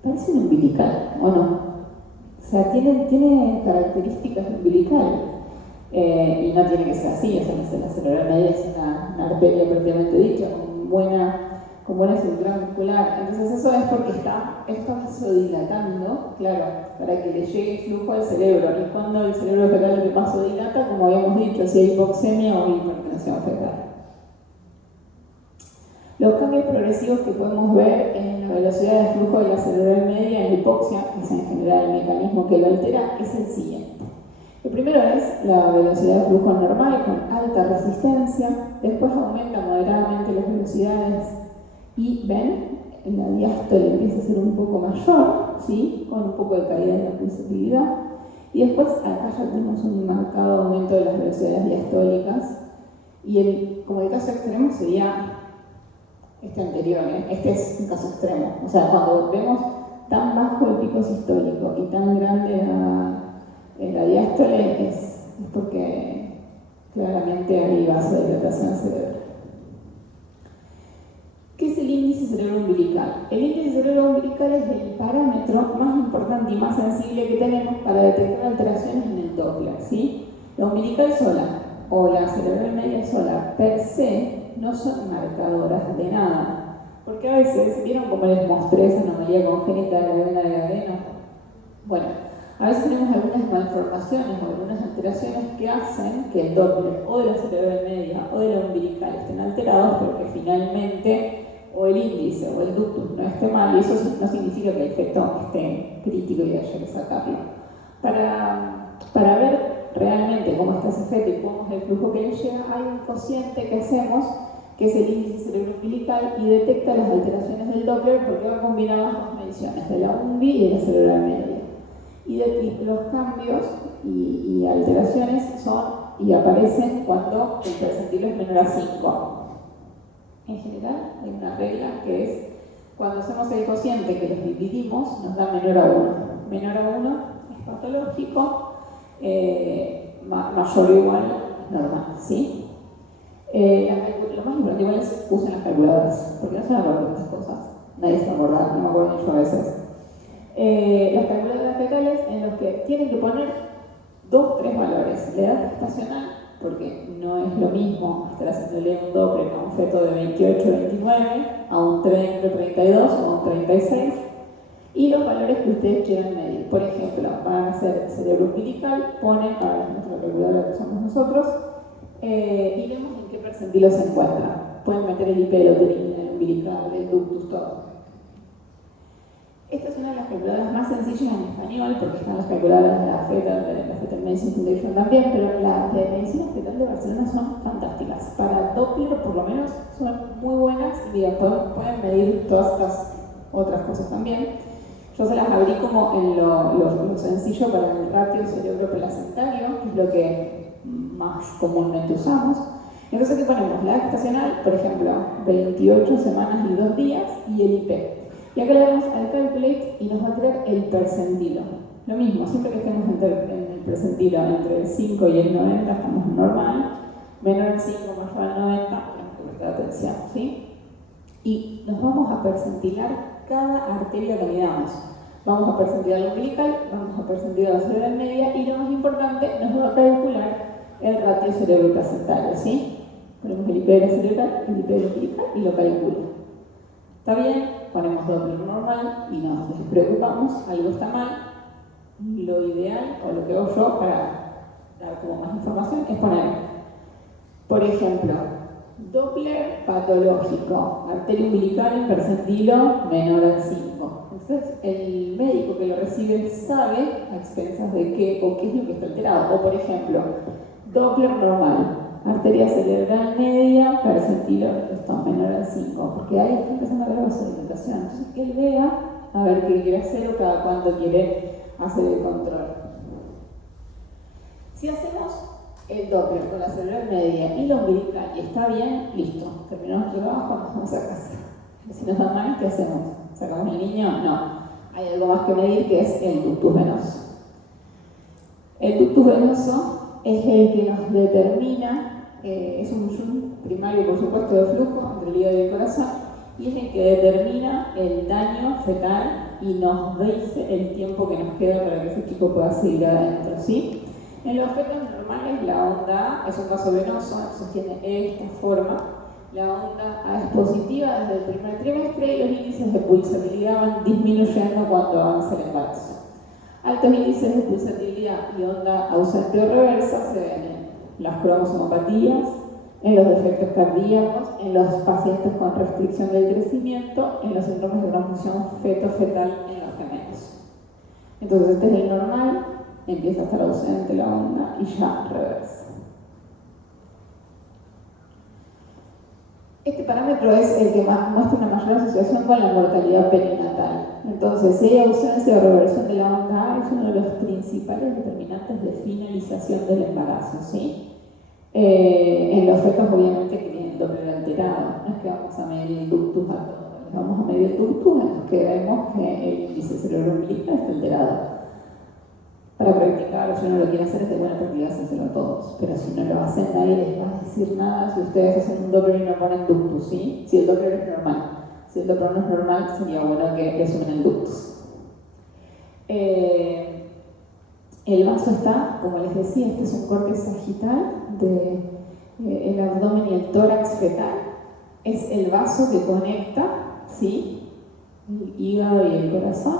Parece un umbilical, ¿o no? O sea, tiene características umbilical, y no tiene que ser así. O sea, la cerebral media es una arteria propiamente dicha, con buena estructura muscular. Entonces eso es porque está vasodilatando, claro, para que le llegue el flujo al cerebro. Y cuando el cerebro fetal vasodilata, como habíamos dicho, si hay hipoxemia o hipertensión fetal. Los cambios progresivos que podemos ver en la velocidad de flujo de la cerebral media en la hipoxia, que es en general el mecanismo que lo altera, es el siguiente. El primero es la velocidad de flujo normal con alta resistencia, después aumenta moderadamente las velocidades y ven, en la diástole empieza a ser un poco mayor, ¿sí? Con un poco de caída de la pulsatividad, y después acá ya tenemos un marcado aumento de las velocidades diastólicas, y como el caso extremo sería este anterior, ¿eh? Este es un caso extremo. O sea, cuando vemos tan bajo el pico sistólico y tan grande la diástole, es porque claramente hay vasodilatación cerebral. ¿Qué es el índice cerebroumbilical? El índice cerebroumbilical es el parámetro más importante y más sensible que tenemos para detectar alteraciones en el Doppler, ¿sí? La umbilical sola o la cerebral media sola per se no son marcadoras de nada, porque a veces, ¿vieron cómo les mostré esa anomalía congénita de la vena de Gardner? Bueno, a veces tenemos algunas malformaciones o algunas alteraciones que hacen que el Doppler o de la cerebral media o de la umbilical estén alterados, pero que finalmente o el índice o el ductus no esté mal, y eso no significa que el efecto esté crítico y haya que sacarlo. Para ver realmente cómo está ese efecto y cómo es el flujo que le llega, hay un cociente que hacemos, que es el índice cerebroumbilical, y detecta las alteraciones del Doppler porque va combinando las dos mediciones, de la umbi y de la cerebral media. Y los cambios y alteraciones son y aparecen cuando el percentilo es menor a 5. En general, hay una regla que es cuando hacemos el cociente que los dividimos, nos da menor a 1. Menor a 1 es patológico, mayor o igual es normal, ¿sí? Lo más importante igual es usen las calculadoras, porque no se van a acordar estas cosas. Nadie se va a acordar, no me acuerdo ni yo a veces. Las calculadoras fetales en los que tienen que poner 3 valores. La edad gestacional, porque no es lo mismo estar haciéndole un Doppler a un feto de 28, 29, a un 30, 32 o a un 36, y los valores que ustedes quieran medir. Por ejemplo, van a hacer cerebro umbilical, ponen, ahora nuestra calculadora que usamos nosotros, y vemos en qué percentilo se encuentra. Pueden meter el IP, el uterino, el umbilical, el ductus, todo. Esta es una de las calculadoras más sencillas en español, porque están las calculadoras de la Fetal Medicine Foundation también, pero las de medicina fetal de Barcelona son fantásticas. Para Doppler, por lo menos, son muy buenas y bien, pueden medir todas estas otras cosas también. Yo se las abrí como en lo sencillo para el ratio cerebro-placentario, que es lo que más comúnmente usamos. Entonces, ¿qué ponemos? La edad gestacional, por ejemplo, 28 semanas y 2 días, y el IP. Y acá le damos al calculate y nos va a traer el percentilo. Lo mismo, siempre que estemos en el percentilo entre el 5 y el 90 estamos normal, menor al 5, mayor al 90, tenemos que prestar atención, ¿sí? Y nos vamos a percentilar cada arteria que midamos. Vamos a percentilar la umbilical, vamos a percentilar la cerebral media y lo más importante, nos va a calcular el ratio cerebro-placentario, ¿sí? Ponemos el IP de la cerebral, el IP de la umbilical y lo calcula. ¿Está bien? Ponemos Doppler normal y nos despreocupamos, algo está mal. Lo ideal, o lo que hago yo para dar como más información, es poner, por ejemplo, Doppler patológico, arteria umbilical en percentilo menor al 5. Entonces, el médico que lo recibe sabe a expensas de qué o qué es lo que está alterado. O, por ejemplo, Doppler normal, arteria cerebral media, percentilo menor al 5, porque ahí está empezando a ver la sedimentación. Entonces, que él vea a ver qué quiere hacer o cada cuánto quiere hacer el control. Si hacemos el Doppler con la cerebral media y la umbilical y está bien, listo, terminamos nuestro trabajo, nos vamos a casa. Si nos da mal, ¿qué hacemos? ¿Sacamos el niño? No. Hay algo más que medir, que es el ductus venoso. El ductus venoso es el que nos determina, es un shunt primario, por supuesto, de flujo entre el hígado y el corazón, y es el que determina el daño fetal y nos dice el tiempo que nos queda para que ese chico pueda seguir adentro, ¿sí? En los fetos normales, la onda A es un vaso venoso, entonces tiene esta forma. La onda A es positiva desde el primer trimestre y los índices de pulsabilidad van disminuyendo cuando avanza el embarazo. Altos índices de pulsatividad y onda ausente o reversa se ven en las cromosomopatías, en los defectos cardíacos, en los pacientes con restricción del crecimiento, en los síndromes de transfusión feto-fetal en los gemelos. Entonces este es el normal, empieza a estar ausente la onda y ya reversa. Este parámetro es el que muestra una mayor asociación con la mortalidad perinatal. Entonces, si hay ausencia o reversión de la onda A, es uno de los principales determinantes de finalización del embarazo, ¿sí? En los fetos, obviamente, que tienen Doppler alterado. No es que vamos a medir el ductus a todos, vamos a medir el ductus en los que vemos que el índice cerebroumbilical está alterado. Para practicar, si uno lo quiere hacer, es de buena práctica hacerlo a todos. Pero si no lo hacen, nadie les va a decir nada si ustedes hacen un Doppler y no ponen ductus, ¿sí? Si el Doppler es normal. Si el Doppler no es normal, sería bueno que le sumen el ductus. En El vaso está, como les decía, este es un corte sagital del abdomen y el tórax fetal. Es el vaso que conecta, ¿sí?, el hígado y el corazón.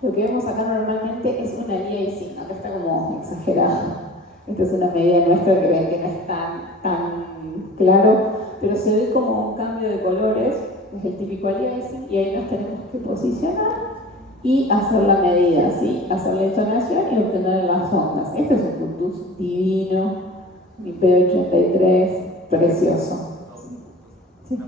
Lo que vemos acá normalmente es una liaising, acá está como exagerado. Esta es una medida nuestra que ven que no es tan claro, pero se ve como un cambio de colores, es el típico liaising, y ahí nos tenemos que posicionar y hacer la medida, ¿sí?, hacer la insonación y obtener las ondas. Este es un ductus divino, mi P83, precioso. ¿Sí?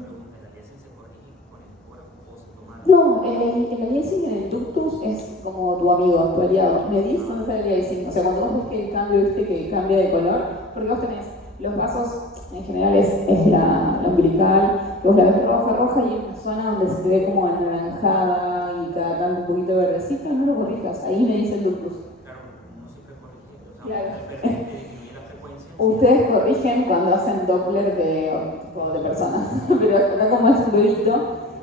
No, el aliasing en el ductus es como tu amigo, tu aliado. Medís cuando está el aliasing, o sea, cuando vos ves que el cambio, viste que cambia de color, porque vos tenés los vasos, en general es la umbilical, que vos la ves roja, y hay una zona donde se te ve como anaranjada y cada tanto un poquito verdecito, no lo corrijas, ahí me dice el ductus. Claro, no siempre corrigen, claro. La frecuencia. Ustedes corrigen cuando hacen Doppler de personas, pero acá como es un bebito,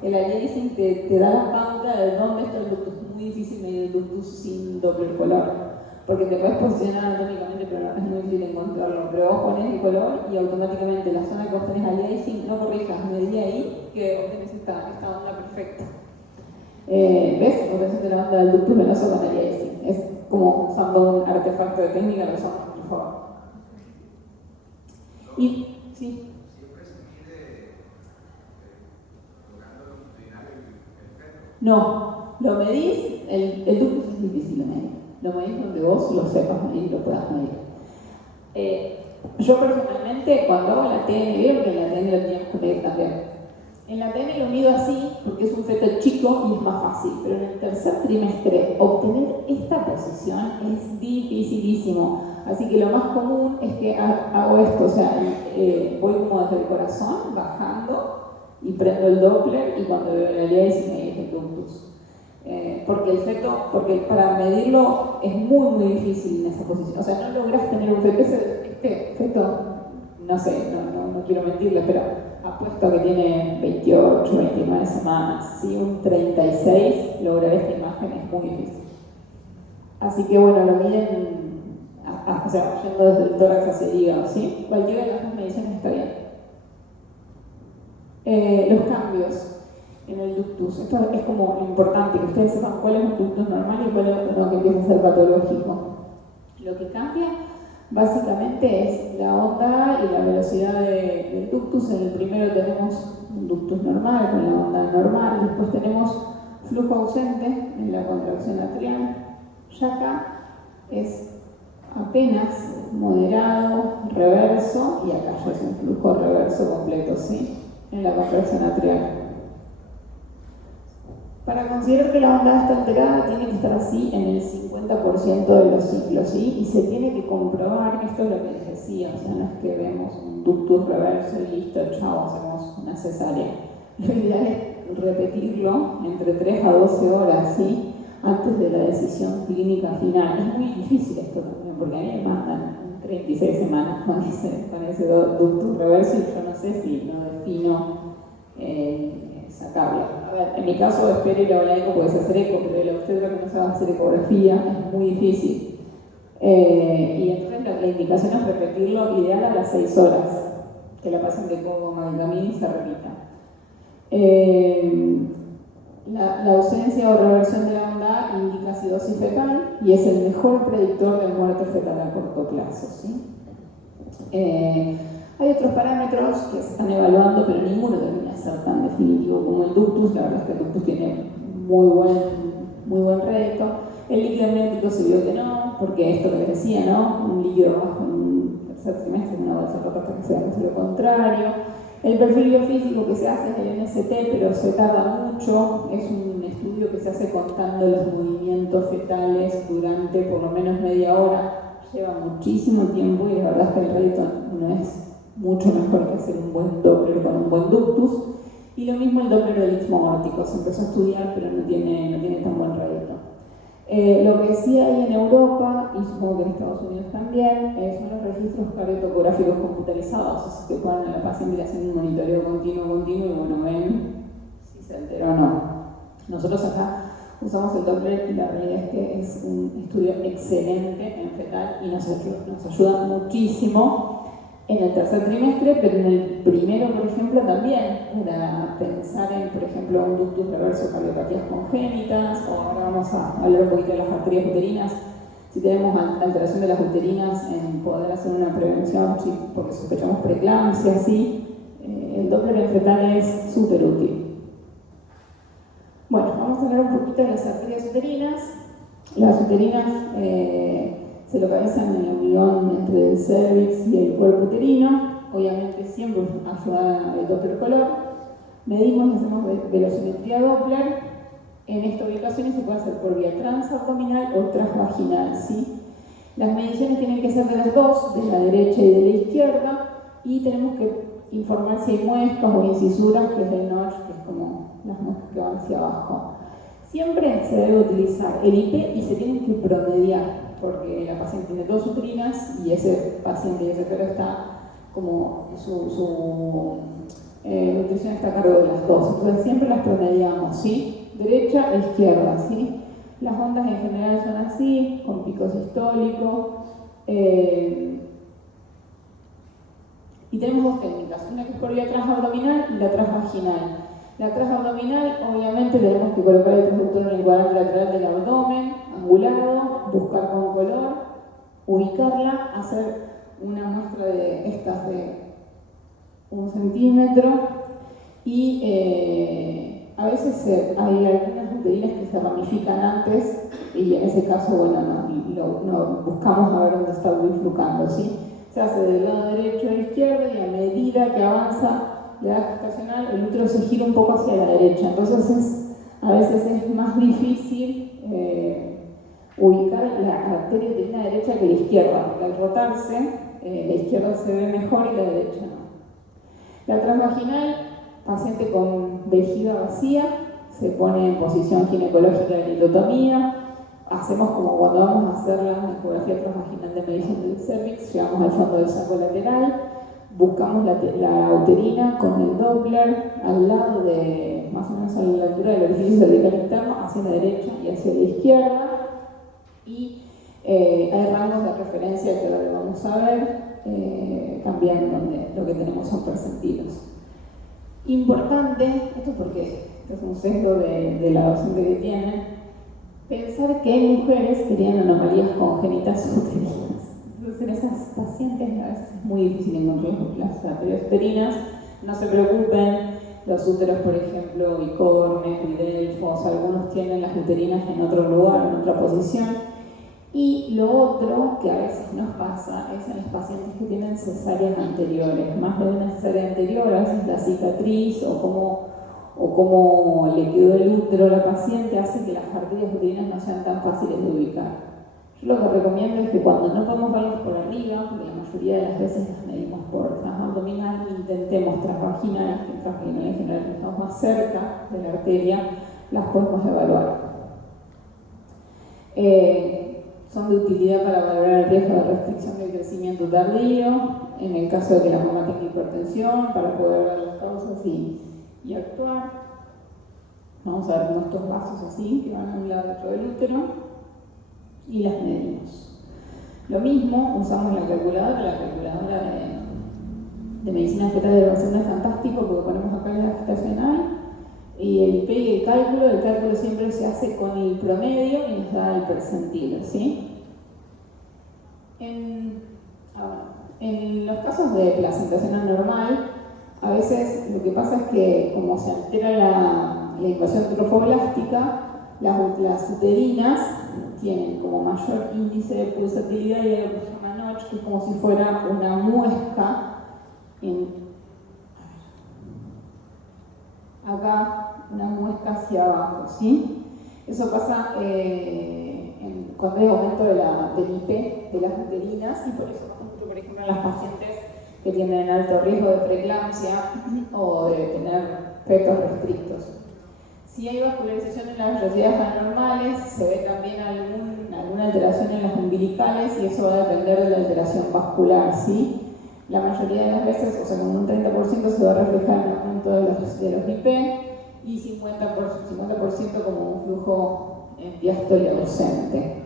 el aliasing te da la pauta de dónde está el ductus. Es muy difícil medir el ductus sin Doppler color, porque te puedes posicionar anatómicamente, pero es muy difícil encontrarlo. Pero vos ponés el color y automáticamente la zona que vos tenés aliasing, no corrijas, medí ahí que obtenés esta onda perfecta. ¿Ves? Obtenés la onda del ductus venoso con aliasing. Es como usando un artefacto de técnica, lo usamos, por favor. Y, sí. No, lo medís, el ductus es difícil de medir. Lo medís donde vos lo sepas medir y lo puedas medir. Yo personalmente, cuando hago la TN, veo que en la TN lo teníamos que medir también. En la TN lo mido así porque es un feto chico y es más fácil, pero en el tercer trimestre obtener esta posición es dificilísimo. Así que lo más común es que hago esto, o sea, voy como desde el corazón, bajando, y prendo el Doppler, y cuando veo la aliasing me dice el ductus. Porque para medirlo es muy difícil en esa posición. O sea, no lográs tener un feto. Este feto, no sé, no quiero mentirles, pero apuesto que tiene 28, 29 semanas. Si un 36, lograr esta imagen es muy difícil. Así que bueno, lo miden, o sea, yendo desde el tórax hacia el hígado, ¿sí? Cualquiera de las dos mediciones está bien. Los cambios en el ductus. Esto es como lo importante, que ustedes sepan cuál es un ductus normal y cuál es uno que empieza a ser patológico. Lo que cambia básicamente es la onda y la velocidad del ductus. En el primero tenemos un ductus normal con la onda normal, después tenemos flujo ausente en la contracción atrial. Ya acá es apenas moderado, reverso, y acá ya es un flujo reverso completo, ¿sí?, en la contracción atrial. Para considerar que la onda está alterada, tiene que estar así en el 50% de los ciclos, ¿sí? Y se tiene que comprobar, esto es lo que les decía, o sea, no es que vemos un ductus reverso y listo, chao, hacemos una cesárea. Lo ideal es repetirlo entre 3 a 12 horas, ¿sí?, antes de la decisión clínica final. Es muy difícil esto también, porque a mí me mandan 36 semanas con ese ductus reverso y yo no sé si lo defino sacarlo. A ver, en mi caso espero ir a un eco, puedes hacer eco, pero la obstetra que no sabe hacer ecografía es muy difícil. Y entonces la indicación es repetirlo ideal a las 6 horas, que la paciente coma el camino y se repita. La ausencia o reversión de la onda indica acidosis fetal y es el mejor predictor de muerte fetal a corto plazo, ¿sí? Hay otros parámetros que se están evaluando, pero ninguno termina de ser tan definitivo como el ductus. La verdad es que el ductus tiene muy buen rédito. El líquido amniótico se vio que no, porque esto que les decía, ¿no?, un líquido bajo en un tercer trimestre es una bolsa hasta que se demuestre lo contrario. El perfil biofísico que se hace es el NST, pero se tarda mucho. Es un estudio que se hace contando los movimientos fetales durante por lo menos media hora. Lleva muchísimo tiempo y la verdad es que el rédito no es mucho mejor que hacer un buen Doppler con un buen ductus. Y lo mismo el Doppler del istmo aórtico. Se empezó a estudiar, pero no tiene tan buen rédito. Lo que sí hay en Europa, y supongo que en Estados Unidos también, son los registros cardiotocográficos computarizados. Así que ponen a la paciente y le hacen un monitoreo continuo y bueno, ven si se alteró o no. Nosotros acá Usamos el Doppler y la realidad es que es un estudio excelente en fetal y nos ayuda muchísimo en el tercer trimestre, pero en el primero, por ejemplo, también para pensar en, por ejemplo, un ductus reverso cardiopatías congénitas, o ahora vamos a hablar un poquito de las arterias uterinas, si tenemos alteración de las uterinas, en poder hacer una prevención, sí, porque sospechamos preeclampsia, sí, el Doppler en fetal es súper útil. Bueno, vamos a hablar un poquito de las arterias uterinas. Las uterinas se localizan en la unión entre el cervix y el cuerpo uterino. Obviamente siempre ayuda el Doppler color. Medimos y hacemos velocimetría Doppler. En esta ubicación se puede hacer por vía transabdominal o transvaginal, ¿sí? Las mediciones tienen que ser de las dos, de la derecha y de la izquierda, y tenemos que informar si hay muescas o incisuras, que es el notch, que es como las muescas que van hacia abajo. Siempre se debe utilizar el IP y se tienen que promediar, porque la paciente tiene dos uterinas y ese paciente y ese perro está como su nutrición está a cargo de las dos. Entonces siempre las promediamos, ¿sí? Derecha e izquierda, ¿sí? Las ondas en general son así, con pico sistólico. Y tenemos dos técnicas, una que es por vía transabdominal y la transvaginal. La transabdominal, obviamente, tenemos que colocar el transductor en el cuadrante lateral del abdomen, angulado, buscar con color, ubicarla, hacer una muestra de estas de 1 centímetro y a veces hay algunas uterinas que se ramifican antes y en ese caso, bueno, no buscamos a ver dónde está bifurcando, ¿sí? Se hace del lado derecho a la izquierda y a medida que avanza la edad gestacional, el útero se gira un poco hacia la derecha. Entonces, a veces es más difícil ubicar la arteria uterina derecha que la izquierda, porque al rotarse, la izquierda se ve mejor y la derecha no. La transvaginal, paciente con vejiga vacía, se pone en posición ginecológica de lilotomía. Hacemos como cuando vamos a hacer la ecografía transvaginal de medición del cervix, llegamos al fondo del saco lateral, buscamos la uterina con el Doppler al lado de, más o menos a la altura del orificio cervical interno, hacia la derecha y hacia la izquierda. Y hay rangos de referencia que ahora vamos a ver, también donde lo que tenemos son percentilos. Importante, esto porque este es un sesgo de la docente que tienen, pensar que hay mujeres que tienen anomalías congénitas uterinas. Entonces en esas pacientes a veces es muy difícil encontrar las arterias uterinas. No se preocupen, los úteros, por ejemplo, bicornes, bidelfos, algunos tienen las uterinas en otro lugar, en otra posición. Y lo otro que a veces nos pasa es en los pacientes que tienen cesáreas anteriores, más de una cesárea anterior, a veces la cicatriz o cómo le quedó el útero a la paciente hace que las arterias uterinas no sean tan fáciles de ubicar. Yo lo que recomiendo es que cuando no podemos verlas por arriba, porque la mayoría de las veces las medimos por transabdominal, intentemos transvaginal, que transvaginal en general estamos más cerca de la arteria, las podemos evaluar. Son de utilidad para valorar el riesgo de restricción del crecimiento tardío, en el caso de que la mamá tenga hipertensión, para poder ver las causas y actuar. Vamos a ver nuestros vasos así, que van a un lado dentro del útero, y las medimos. Lo mismo, usamos la calculadora de medicina fetal de Barcelona es fantástico porque ponemos acá la edad gestacional y el IP y el cálculo siempre se hace con el promedio y nos da el percentilo, ¿sí? En los casos de placentación anormal, a veces lo que pasa es que como se altera la ecuación trofoblástica, las uterinas tienen como mayor índice de pulsatilidad y hay lo que se llama notch, que es como si fuera una muesca acá, una muesca hacia abajo, ¿sí? Eso pasa cuando hay aumento del IP de las uterinas y por eso, por ejemplo, en las pacientes que tienen alto riesgo de preeclampsia o de tener fetos restrictos. Si hay vascularización en las velocidades anormales, se ve también alguna alteración en las umbilicales y eso va a depender de la alteración vascular, ¿sí? La mayoría de las veces, o sea, con un 30% se va a reflejar en el aumento de los IP y 50% como un flujo en diástole ausente.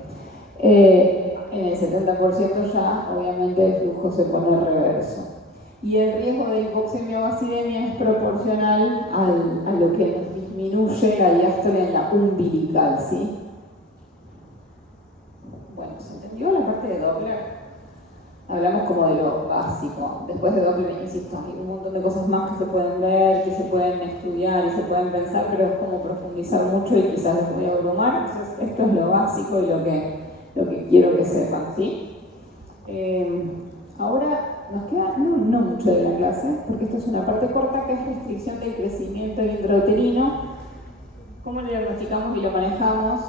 En el 70% ya, obviamente, el flujo se pone reverso. Y el riesgo de hipoxemia o acidemia es proporcional a lo que nos disminuye la diástole en la umbilical, ¿sí? Bueno, ¿se entendió la parte de Doppler? Hablamos como de lo básico. Después de Doppler, insisto, hay un montón de cosas más que se pueden ver, que se pueden estudiar y se pueden pensar, pero es como profundizar mucho y quizás les voy a abrumar. Entonces, esto es lo básico y lo que quiero que sepan, ¿sí? Ahora nos queda no mucho de la clase, porque esto es una parte corta que es restricción del crecimiento intrauterino. ¿Cómo lo diagnosticamos y lo manejamos?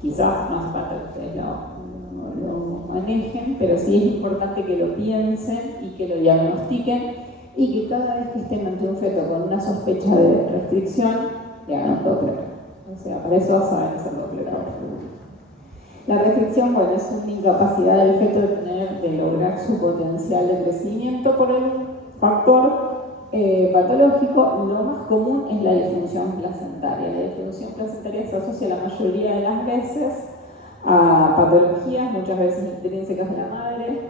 Quizás no hace falta que ustedes lo manejen, pero sí es importante que lo piensen y que lo diagnostiquen y que cada vez que estén ante un feto con una sospecha de restricción, le hagan un Doppler. O sea, para eso saben hacer Doppler ahora. La restricción, bueno, es una incapacidad del feto de lograr su potencial de crecimiento por el factor patológico. Lo más común es la disfunción placentaria. La disfunción placentaria se asocia la mayoría de las veces a patologías, muchas veces intrínsecas de la madre,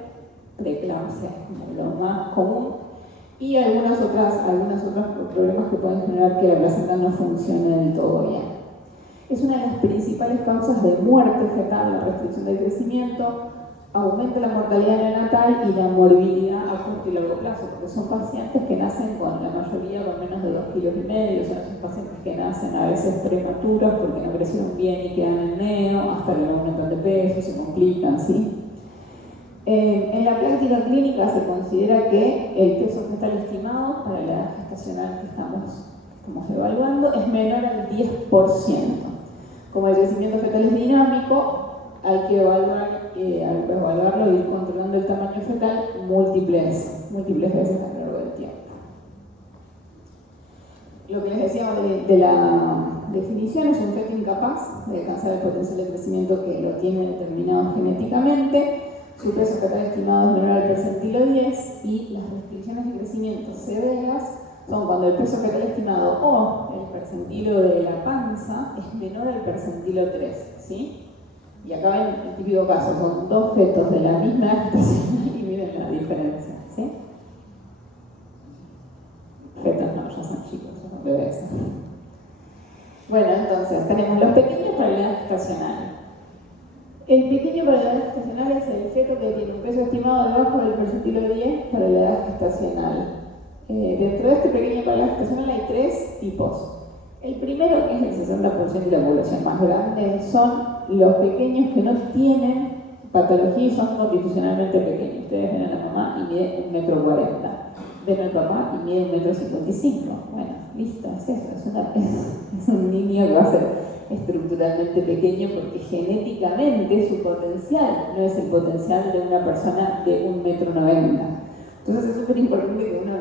preeclampsia es como lo más común, y algunos otros problemas que pueden generar que la placenta no funcione del todo bien. Es una de las principales causas de muerte fetal, la restricción del crecimiento, aumenta la mortalidad neonatal y la morbilidad a corto y largo plazo, porque son pacientes que nacen con la mayoría con menos de 2,5 kilos, o sea, son pacientes que nacen a veces prematuros porque no crecieron bien y quedan en neo, hasta que aumentan de peso, se complican, ¿sí? En la práctica clínica se considera que el peso fetal estimado para la edad gestacional que estamos evaluando es menor al 10%. Como el crecimiento fetal es dinámico, hay que evaluarlo y ir controlando el tamaño fetal múltiples veces a lo largo del tiempo. Lo que les decía de la definición es un feto incapaz de alcanzar el potencial de crecimiento que lo tiene determinado genéticamente. Su peso fetal estimado es menor al percentilo 10 y las restricciones de crecimiento severas son cuando el peso fetal estimado o el percentilo de la panza es menor al percentilo 3, ¿sí? Y acá ven el típico caso, son dos fetos de la misma gestación y miren la diferencia, ¿sí? Fetos no, ya son chicos, ya son bebés. Bueno, entonces tenemos los pequeños para la edad gestacional. El pequeño para la edad gestacional es el feto que tiene un peso estimado debajo del percentilo 10 para la edad gestacional. Dentro de este pequeño para la edad gestacional hay tres tipos. El primero, que es el 60% de la población más grande, son los pequeños que no tienen patología y son constitucionalmente pequeños. Ustedes ven a la mamá y mide 1,40 m. Ven al papá y mide 1,55 m. Bueno, listo, es eso. Es un niño que va a ser estructuralmente pequeño porque genéticamente su potencial no es el potencial de una persona de 1,90 m. Entonces es súper importante que uno,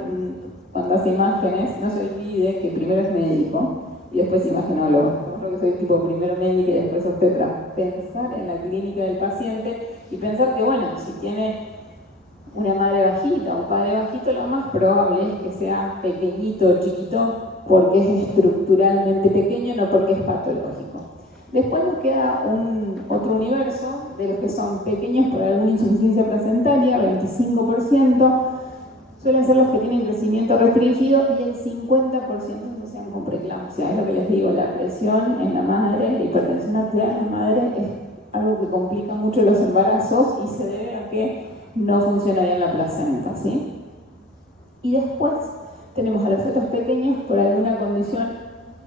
cuando hace imágenes, no se olvide que primero es médico y después imagenólogo. Yo que soy tipo primero médico y después obstetra. Pensar en la clínica del paciente y pensar que, bueno, si tiene una madre bajita o un padre bajito, lo más probable es que sea pequeñito o chiquito porque es estructuralmente pequeño, no porque es patológico. Después nos queda otro universo de los que son pequeños por alguna insuficiencia placentaria, 25%, suelen ser los que tienen crecimiento restringido y el 50% asocian con preeclampsia. Es lo que les digo, la presión en la madre, la hipertensión arterial en la madre es algo que complica mucho los embarazos y se debe a que no funciona bien la placenta, ¿sí? Y después tenemos a los fetos pequeños por alguna condición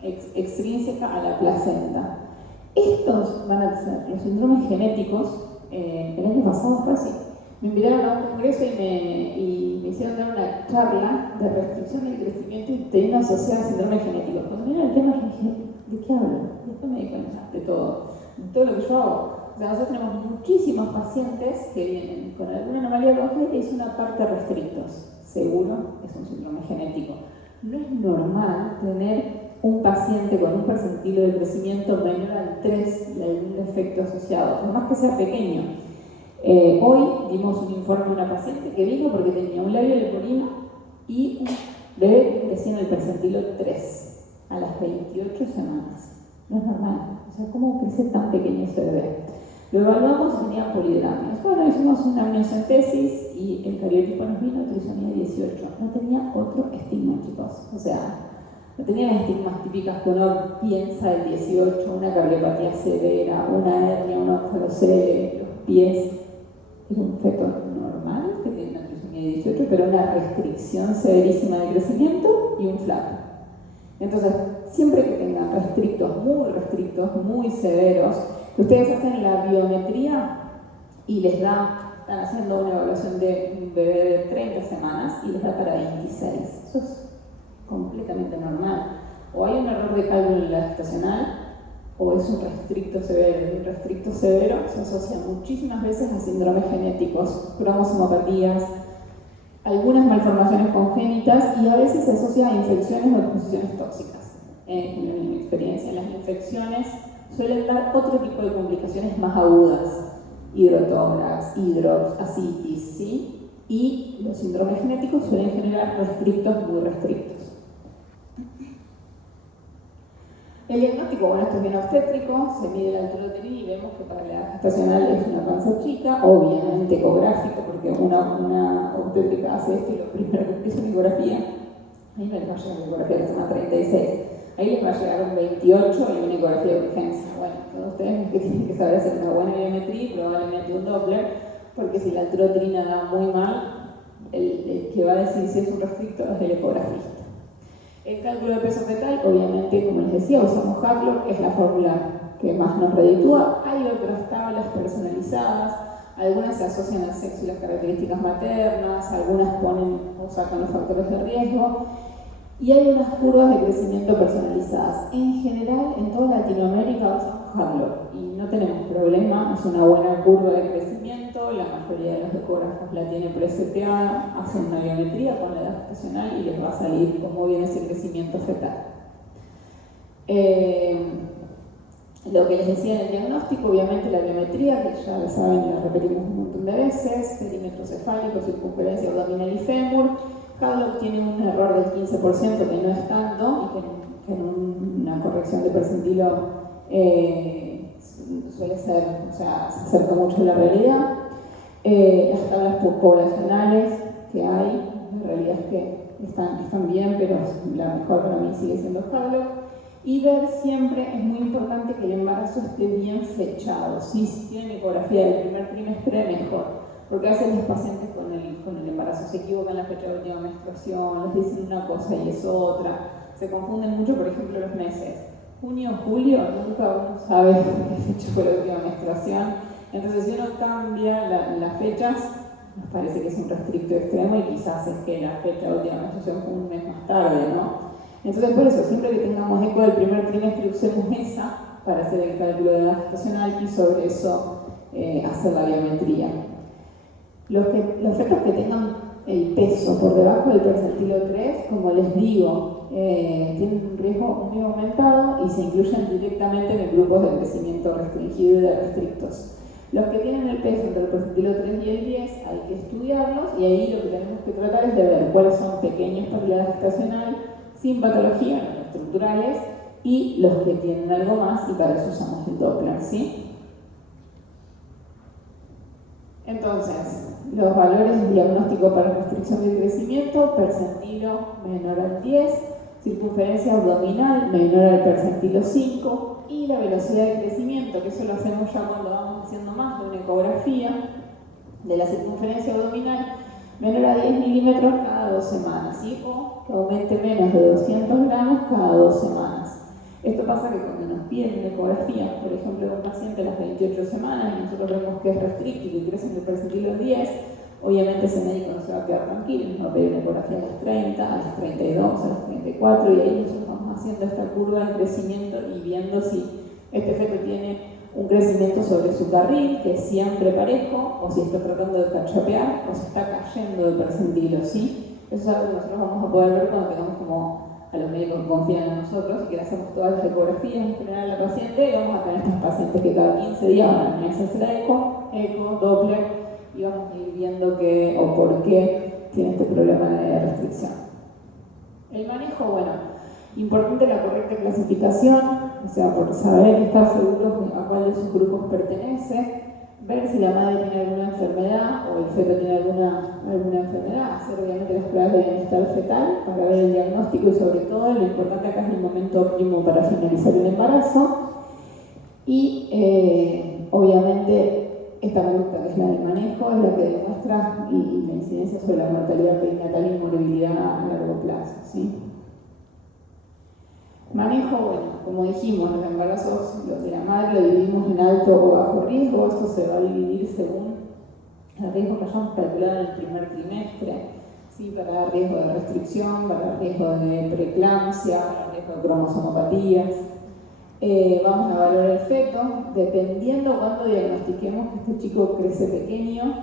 extrínseca a la placenta. Estos van a ser los síndromes genéticos. El año pasado fue así. Me invitaron a un congreso y me hicieron dar una charla de restricción del crecimiento uterino asociada a síndromes genéticos. Cuando vieron el tema, dije, ¿de qué hablo? Después me di cuenta de todo lo que yo hago. O sea, nosotros tenemos muchísimos pacientes que vienen con alguna anomalía congénita y es una parte restrictos. Seguro es un síndrome genético. No es normal tener un paciente con un percentilo de crecimiento menor al 3 y algún defecto asociado, por más que sea pequeño. Hoy dimos un informe de una paciente que vino porque tenía un labio leporino y un bebé que crecía en el percentilo 3 a las 28 semanas. no es normal. O sea, ¿cómo crece tan pequeño ese bebé? Lo evaluamos y tenía polidramios. Bueno, hicimos una amniocentesis y el cariotipo nos vino trisomía 18. No tenía otro estigma, chicos. O sea, no tenía las estigmas típicas que uno piensa del 18, una cardiopatía severa, una hernia, un ónfalocele, los pies. Era un feto normal que tenía una trisomía 18, pero una restricción severísima de crecimiento y un flaco. Entonces, siempre que tengan restrictos, muy severos, que ustedes hacen la biometría y les da, están haciendo una evaluación de un bebé de 30 semanas y les da para 26. Eso es completamente normal. O hay un error de cálculo en la gestacional, o es un restricto severo. Y un restricto severo se asocia muchísimas veces a síndromes genéticos, cromosomopatías, algunas malformaciones congénitas y a veces se asocia a infecciones o exposiciones tóxicas. En mi experiencia, las infecciones suelen dar otro tipo de complicaciones más agudas, hidrotórax, hidrops, asitis, ¿sí? Y los síndromes genéticos suelen generar restrictos muy restrictos. El diagnóstico, bueno, esto es bien obstétrico, se mide la altura uterina y vemos que para la edad gestacional es una panza chica, obviamente ecográfico, porque una obstétrica hace esto y lo primero que empieza una ecografía, ahí me les va a llegar una ecografía que se llama 36, ahí les va a llegar un 28 y una ecografía de urgencia. Bueno, todos ustedes que tienen que saber hacer una buena biometría y probablemente un Doppler, porque si la altura uterina da muy mal, el que va a decir si es un restricto es el ecografista. El cálculo de peso fetal, obviamente, como les decía, usamos Havelock, que es la fórmula que más nos reditúa. Hay otras tablas personalizadas, algunas se asocian al sexo y las características maternas, algunas ponen o sacan los factores de riesgo, y hay unas curvas de crecimiento personalizadas. En general, en toda Latinoamérica usamos Havelock y no tenemos problema, es una buena curva de crecimiento, la mayoría de los ecógrafos la tienen preseteada, hacen una biometría con la edad gestacional y les va a salir cómo viene ese crecimiento fetal. Lo que les decía en el diagnóstico, obviamente la biometría, que ya lo saben, la repetimos un montón de veces, perímetro cefálico, circunferencia abdominal y fémur. Havelock tiene un error del 15%, que no es tanto, y que en una corrección de percentilo suele ser, o sea, se acerca mucho a la realidad. Las tablas poblacionales que hay, la realidad es que están bien, pero la mejor para mí sigue siendo Havelock. Y ver siempre, es muy importante que el embarazo esté bien fechado, ¿sí? Si tienen ecografía del primer trimestre, mejor, porque a veces los pacientes con el embarazo se equivocan la fecha de última menstruación, les dicen una cosa y es otra, se confunden mucho, por ejemplo, los meses. Junio, julio, nunca uno sabe qué fecha fue la última menstruación, entonces si uno cambia las fechas, nos parece que es un restricto extremo y quizás es que la fecha de última menstruación fue un mes más tarde, ¿no? Entonces, por eso, siempre que tengamos eco del primer trimestre, usemos esa para hacer el cálculo de la gestacional y sobre eso hacer la biometría. Los fetos que tengan el peso por debajo del percentilo 3, como les digo, tienen un riesgo muy aumentado y se incluyen directamente en el grupo de crecimiento restringido y de restrictos. Los que tienen el peso entre el percentilo 3 y el 10 hay que estudiarlos y ahí lo que tenemos que tratar es de ver cuáles son pequeños para la gestacional, sin patología, los estructurales, y los que tienen algo más, y para eso usamos el Doppler, ¿sí? Entonces, los valores de diagnóstico para restricción de crecimiento, percentilo menor al 10, circunferencia abdominal menor al percentilo 5, y la velocidad de crecimiento, que eso lo hacemos ya cuando vamos haciendo más de una ecografía de la circunferencia abdominal, menor a 10 milímetros cada 2 semanas, ¿sí? O que aumente menos de 200 gramos cada 2 semanas. Esto pasa que cuando nos piden una ecografía, por ejemplo, de un paciente a las 28 semanas y nosotros vemos que es restricto y que crece en el percentilo 10, obviamente ese médico no se va a quedar tranquilo, nos va a pedir una ecografía a las 30, a las 32, a las 34 y ahí nosotros vamos haciendo esta curva de crecimiento y viendo si este feto tiene un crecimiento sobre su carril, que es siempre parejo, o si está tratando de cachapear, o si está cayendo de percentilo, ¿sí? Eso es algo que nosotros vamos a poder ver cuando tengamos como a los médicos que confían en nosotros y que le hacemos todas las ecografías en general a la paciente, y vamos a tener estos pacientes que cada 15 días van a hacerse la eco, Doppler, y vamos a ir viendo qué o por qué tiene este problema de restricción. El manejo, bueno, importante la correcta clasificación, o sea, por saber, estar seguros a cuál de sus grupos pertenece, ver si la madre tiene alguna enfermedad o el feto tiene alguna enfermedad, hacer obviamente las pruebas de bienestar fetal para ver el diagnóstico y sobre todo lo importante acá es el momento óptimo para finalizar el embarazo y obviamente esta conducta que es la del manejo es la que demuestra y la incidencia sobre la mortalidad perinatal y morbilidad a largo plazo, ¿sí? Manejo, bueno, como dijimos, los embarazos los de la madre lo dividimos en alto o bajo riesgo. Esto se va a dividir según el riesgo que hayamos calculado en el primer trimestre, ¿sí? Para riesgo de restricción, para riesgo de preeclampsia, para riesgo de cromosomopatías. Vamos a evaluar el feto, dependiendo cuando diagnostiquemos que este chico crece pequeño,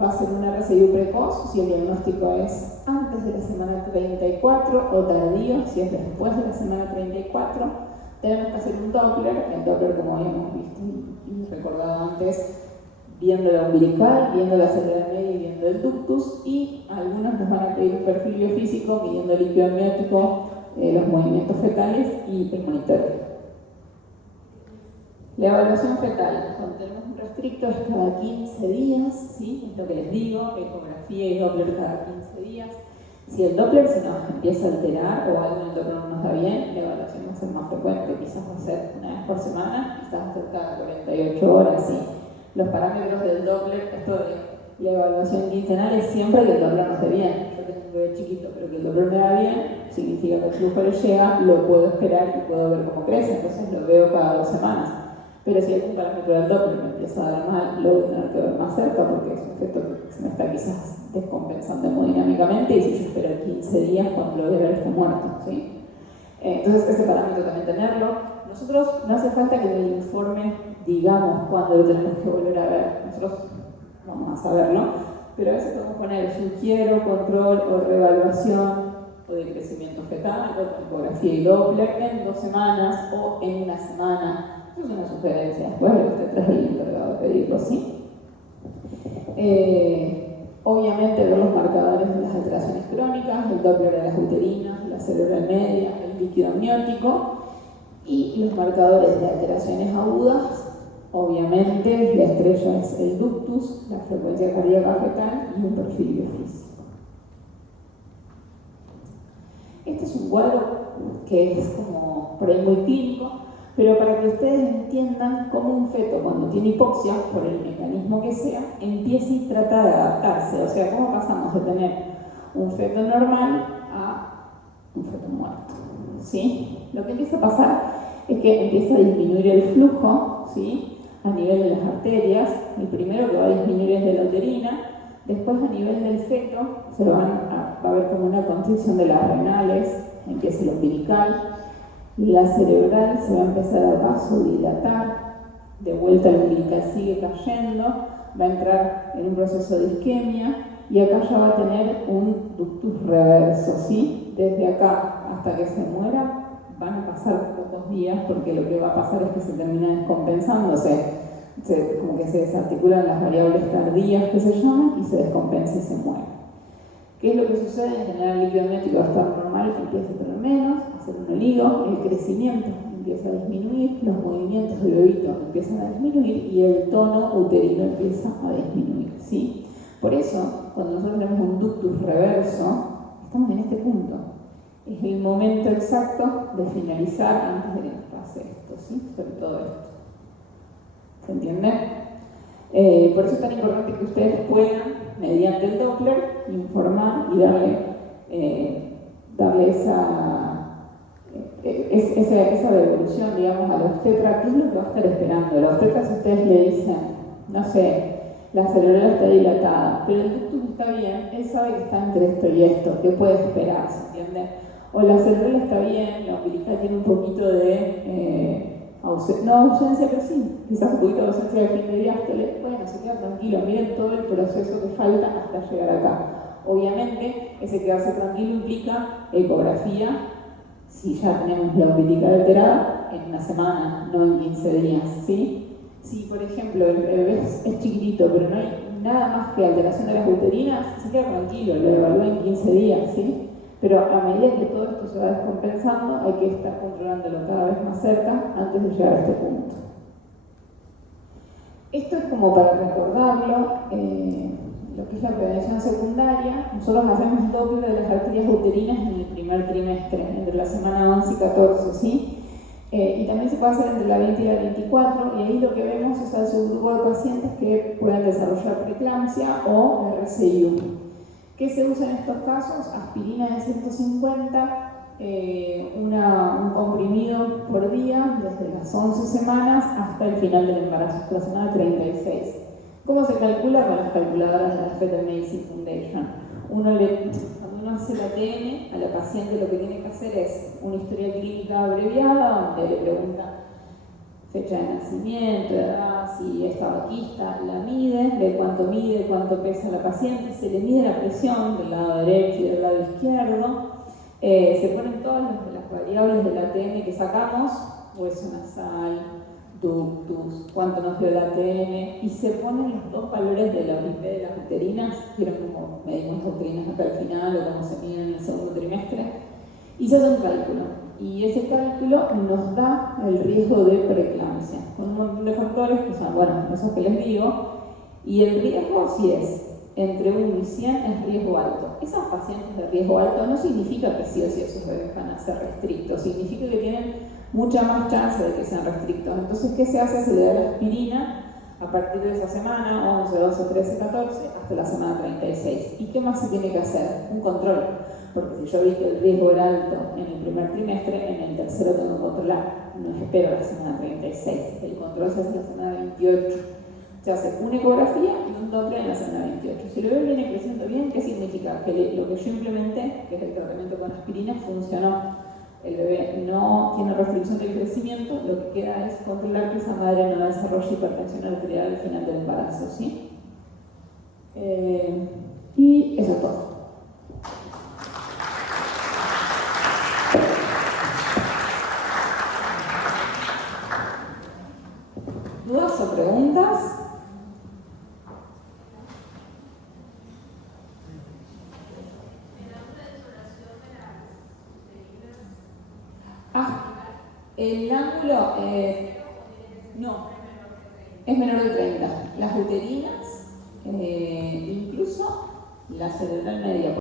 va a ser una RCIU precoz si el diagnóstico es antes de la semana 34 o tardío si es después de la semana 34. Tenemos que hacer un Doppler, el Doppler como habíamos visto y recordado antes, viendo la umbilical, viendo la célula media y viendo el ductus, y algunos nos van a pedir un perfil biofísico midiendo el líquido amniótico, los movimientos fetales y el monitoreo. La evaluación fetal, cuando tenemos un restricto es cada 15 días, ¿sí? Es lo que les digo, ecografía y Doppler cada 15 días. Si el Doppler se nos empieza a alterar o algo en el Doppler no nos da bien, la evaluación va a ser más frecuente, quizás va a ser una vez por semana, quizás va a ser cada 48 horas, ¿sí? Los parámetros del Doppler, esto de la evaluación quincenal es siempre que el Doppler nos dé bien. Yo tengo un bebé chiquito, pero que el Doppler me da bien, significa que el flujo le llega, lo puedo esperar y puedo ver cómo crece, entonces lo veo cada 2 semanas. Pero si algún parámetro del Doppler me empieza a dar mal, lo voy a tener que ver más cerca porque es un efecto que se me está quizás descompensando hemodinámicamente y si yo espero 15 días cuando lo voy a ver está muerto, ¿sí? Entonces ese parámetro también tenerlo. Nosotros no hace falta que en el informe digamos cuándo lo tenemos que volver a ver, nosotros vamos a saberlo, pero a veces podemos poner sugiero, control o reevaluación o de crecimiento fetal, o ecografía y Doppler en 2 semanas o en 1 semana. Eso es una sugerencia, después usted trae el encargado de pedirlo, ¿sí? Obviamente ver los marcadores de las alteraciones crónicas, el Doppler de las uterinas, la célula media, el líquido amniótico y los marcadores de alteraciones agudas. Obviamente la estrella es el ductus, la frecuencia cardíaca fetal y un perfil biofísico. Este es un cuadro que es como por ahí muy clínico, pero para que ustedes entiendan cómo un feto cuando tiene hipoxia, por el mecanismo que sea, empieza y trata de adaptarse. O sea, cómo pasamos de tener un feto normal a un feto muerto, ¿sí? Lo que empieza a pasar es que empieza a disminuir el flujo, ¿sí? A nivel de las arterias. El primero que va a disminuir es de la uterina. Después a nivel del feto va a haber como una constricción de las renales, empieza el umbilical. La cerebral se va a empezar a vasodilatar, de vuelta el umbilical sigue cayendo, va a entrar en un proceso de isquemia y acá ya va a tener un ductus reverso, ¿sí? Desde acá hasta que se muera van a pasar pocos días porque lo que va a pasar es que se termina descompensándose, como que se desarticulan las variables tardías que se llaman y se descompensa y se muere. ¿Qué es lo que sucede? En general el líquido amniótico va a estar normal, empieza a tener menos, a ser un oligo, el crecimiento empieza a disminuir, los movimientos del bebito empiezan a disminuir y el tono uterino empieza a disminuir, ¿sí? Por eso, cuando nosotros tenemos un ductus reverso, estamos en este punto. Es el momento exacto de finalizar antes de que nos pase esto, ¿sí? Sobre todo esto. ¿Se entiende? Por eso es tan importante que ustedes puedan, mediante el Doppler, informar y darle esa devolución, digamos, a la obstetra. ¿Qué es lo que va a estar esperando? La obstetra, si ustedes le dicen, no sé, la cerebral está dilatada, pero el ductus está bien, él sabe que está entre esto y esto, ¿qué puede esperar? ¿Se entiende? O la cerebral está bien, la umbilical tiene un poquito de no ausencia, pero sí, quizás un poquito de ausencia de fin de diástole. Bueno, se queda tranquilo, miren todo el proceso que falta hasta llegar acá. Obviamente, ese quedarse tranquilo implica ecografía, si ya tenemos la umbilical alterada, en 1 semana, no en 15 días, ¿sí? Si, por ejemplo, el bebé es chiquitito, pero no hay nada más que alteración de las uterinas, se queda tranquilo, lo evalúa en 15 días, ¿sí? Pero a medida que todo esto se va descompensando, hay que estar controlándolo cada vez más cerca antes de llegar a este punto. Esto es como para recordarlo, lo que es la prevención secundaria. Nosotros hacemos el doble de las arterias uterinas en el primer trimestre, entre la semana 11 y 14, ¿sí? Y también se puede hacer entre la 20 y la 24, y ahí lo que vemos es al subgrupo de pacientes que puedan desarrollar preeclampsia o RCIU. ¿Qué se usa en estos casos? Aspirina de 150, un comprimido por día desde las 11 semanas hasta el final del embarazo, hasta la semana 36. ¿Cómo se calcula? Con las calculadoras de la Fetal Medicine Foundation. Cuando uno hace el ATM, a la paciente lo que tiene que hacer es una historia clínica abreviada, donde le pregunta fecha de nacimiento, edad, si es tabaquista, la mide, ve cuánto pesa la paciente, se le mide la presión del lado derecho y del lado izquierdo, se ponen todas las variables del ATM que sacamos, hueso nasal, ductus, cuánto nos dio el ATM, y se ponen los dos valores de la OIP de las uterinas, vieron cómo medimos las uterinas acá al final o cómo se miden en el segundo trimestre, y se hace un cálculo. Y ese cálculo nos da el riesgo de preeclampsia, con un montón de factores que son, bueno, esos que les digo, y el riesgo, si es entre 1 y 100, es riesgo alto. Esos pacientes de riesgo alto no significa que sí o sí esos bebés van a ser restrictos, significa que tienen mucha más chance de que sean restrictos. Entonces, ¿qué se hace? Se le da la aspirina a partir de esa semana, 11, 12, 13, 14, hasta la semana 36. ¿Y qué más se tiene que hacer? Un control. Porque si yo vi que el riesgo era alto en el primer trimestre, en el tercero tengo que controlar. No espero la semana 36. El control se hace en la semana 28. Se hace una ecografía y un Doppler en la semana 28. Si el bebé viene creciendo bien, ¿qué significa? Que lo que yo implementé, que es el tratamiento con aspirina, funcionó. El bebé no tiene restricción del crecimiento, lo que queda es controlar que esa madre no desarrolle hipertensión arterial al final del embarazo, ¿sí? Y eso es todo. ¿Dudas o preguntas? El ángulo, no, es menor de 30. Las uterinas, incluso la cerebral media.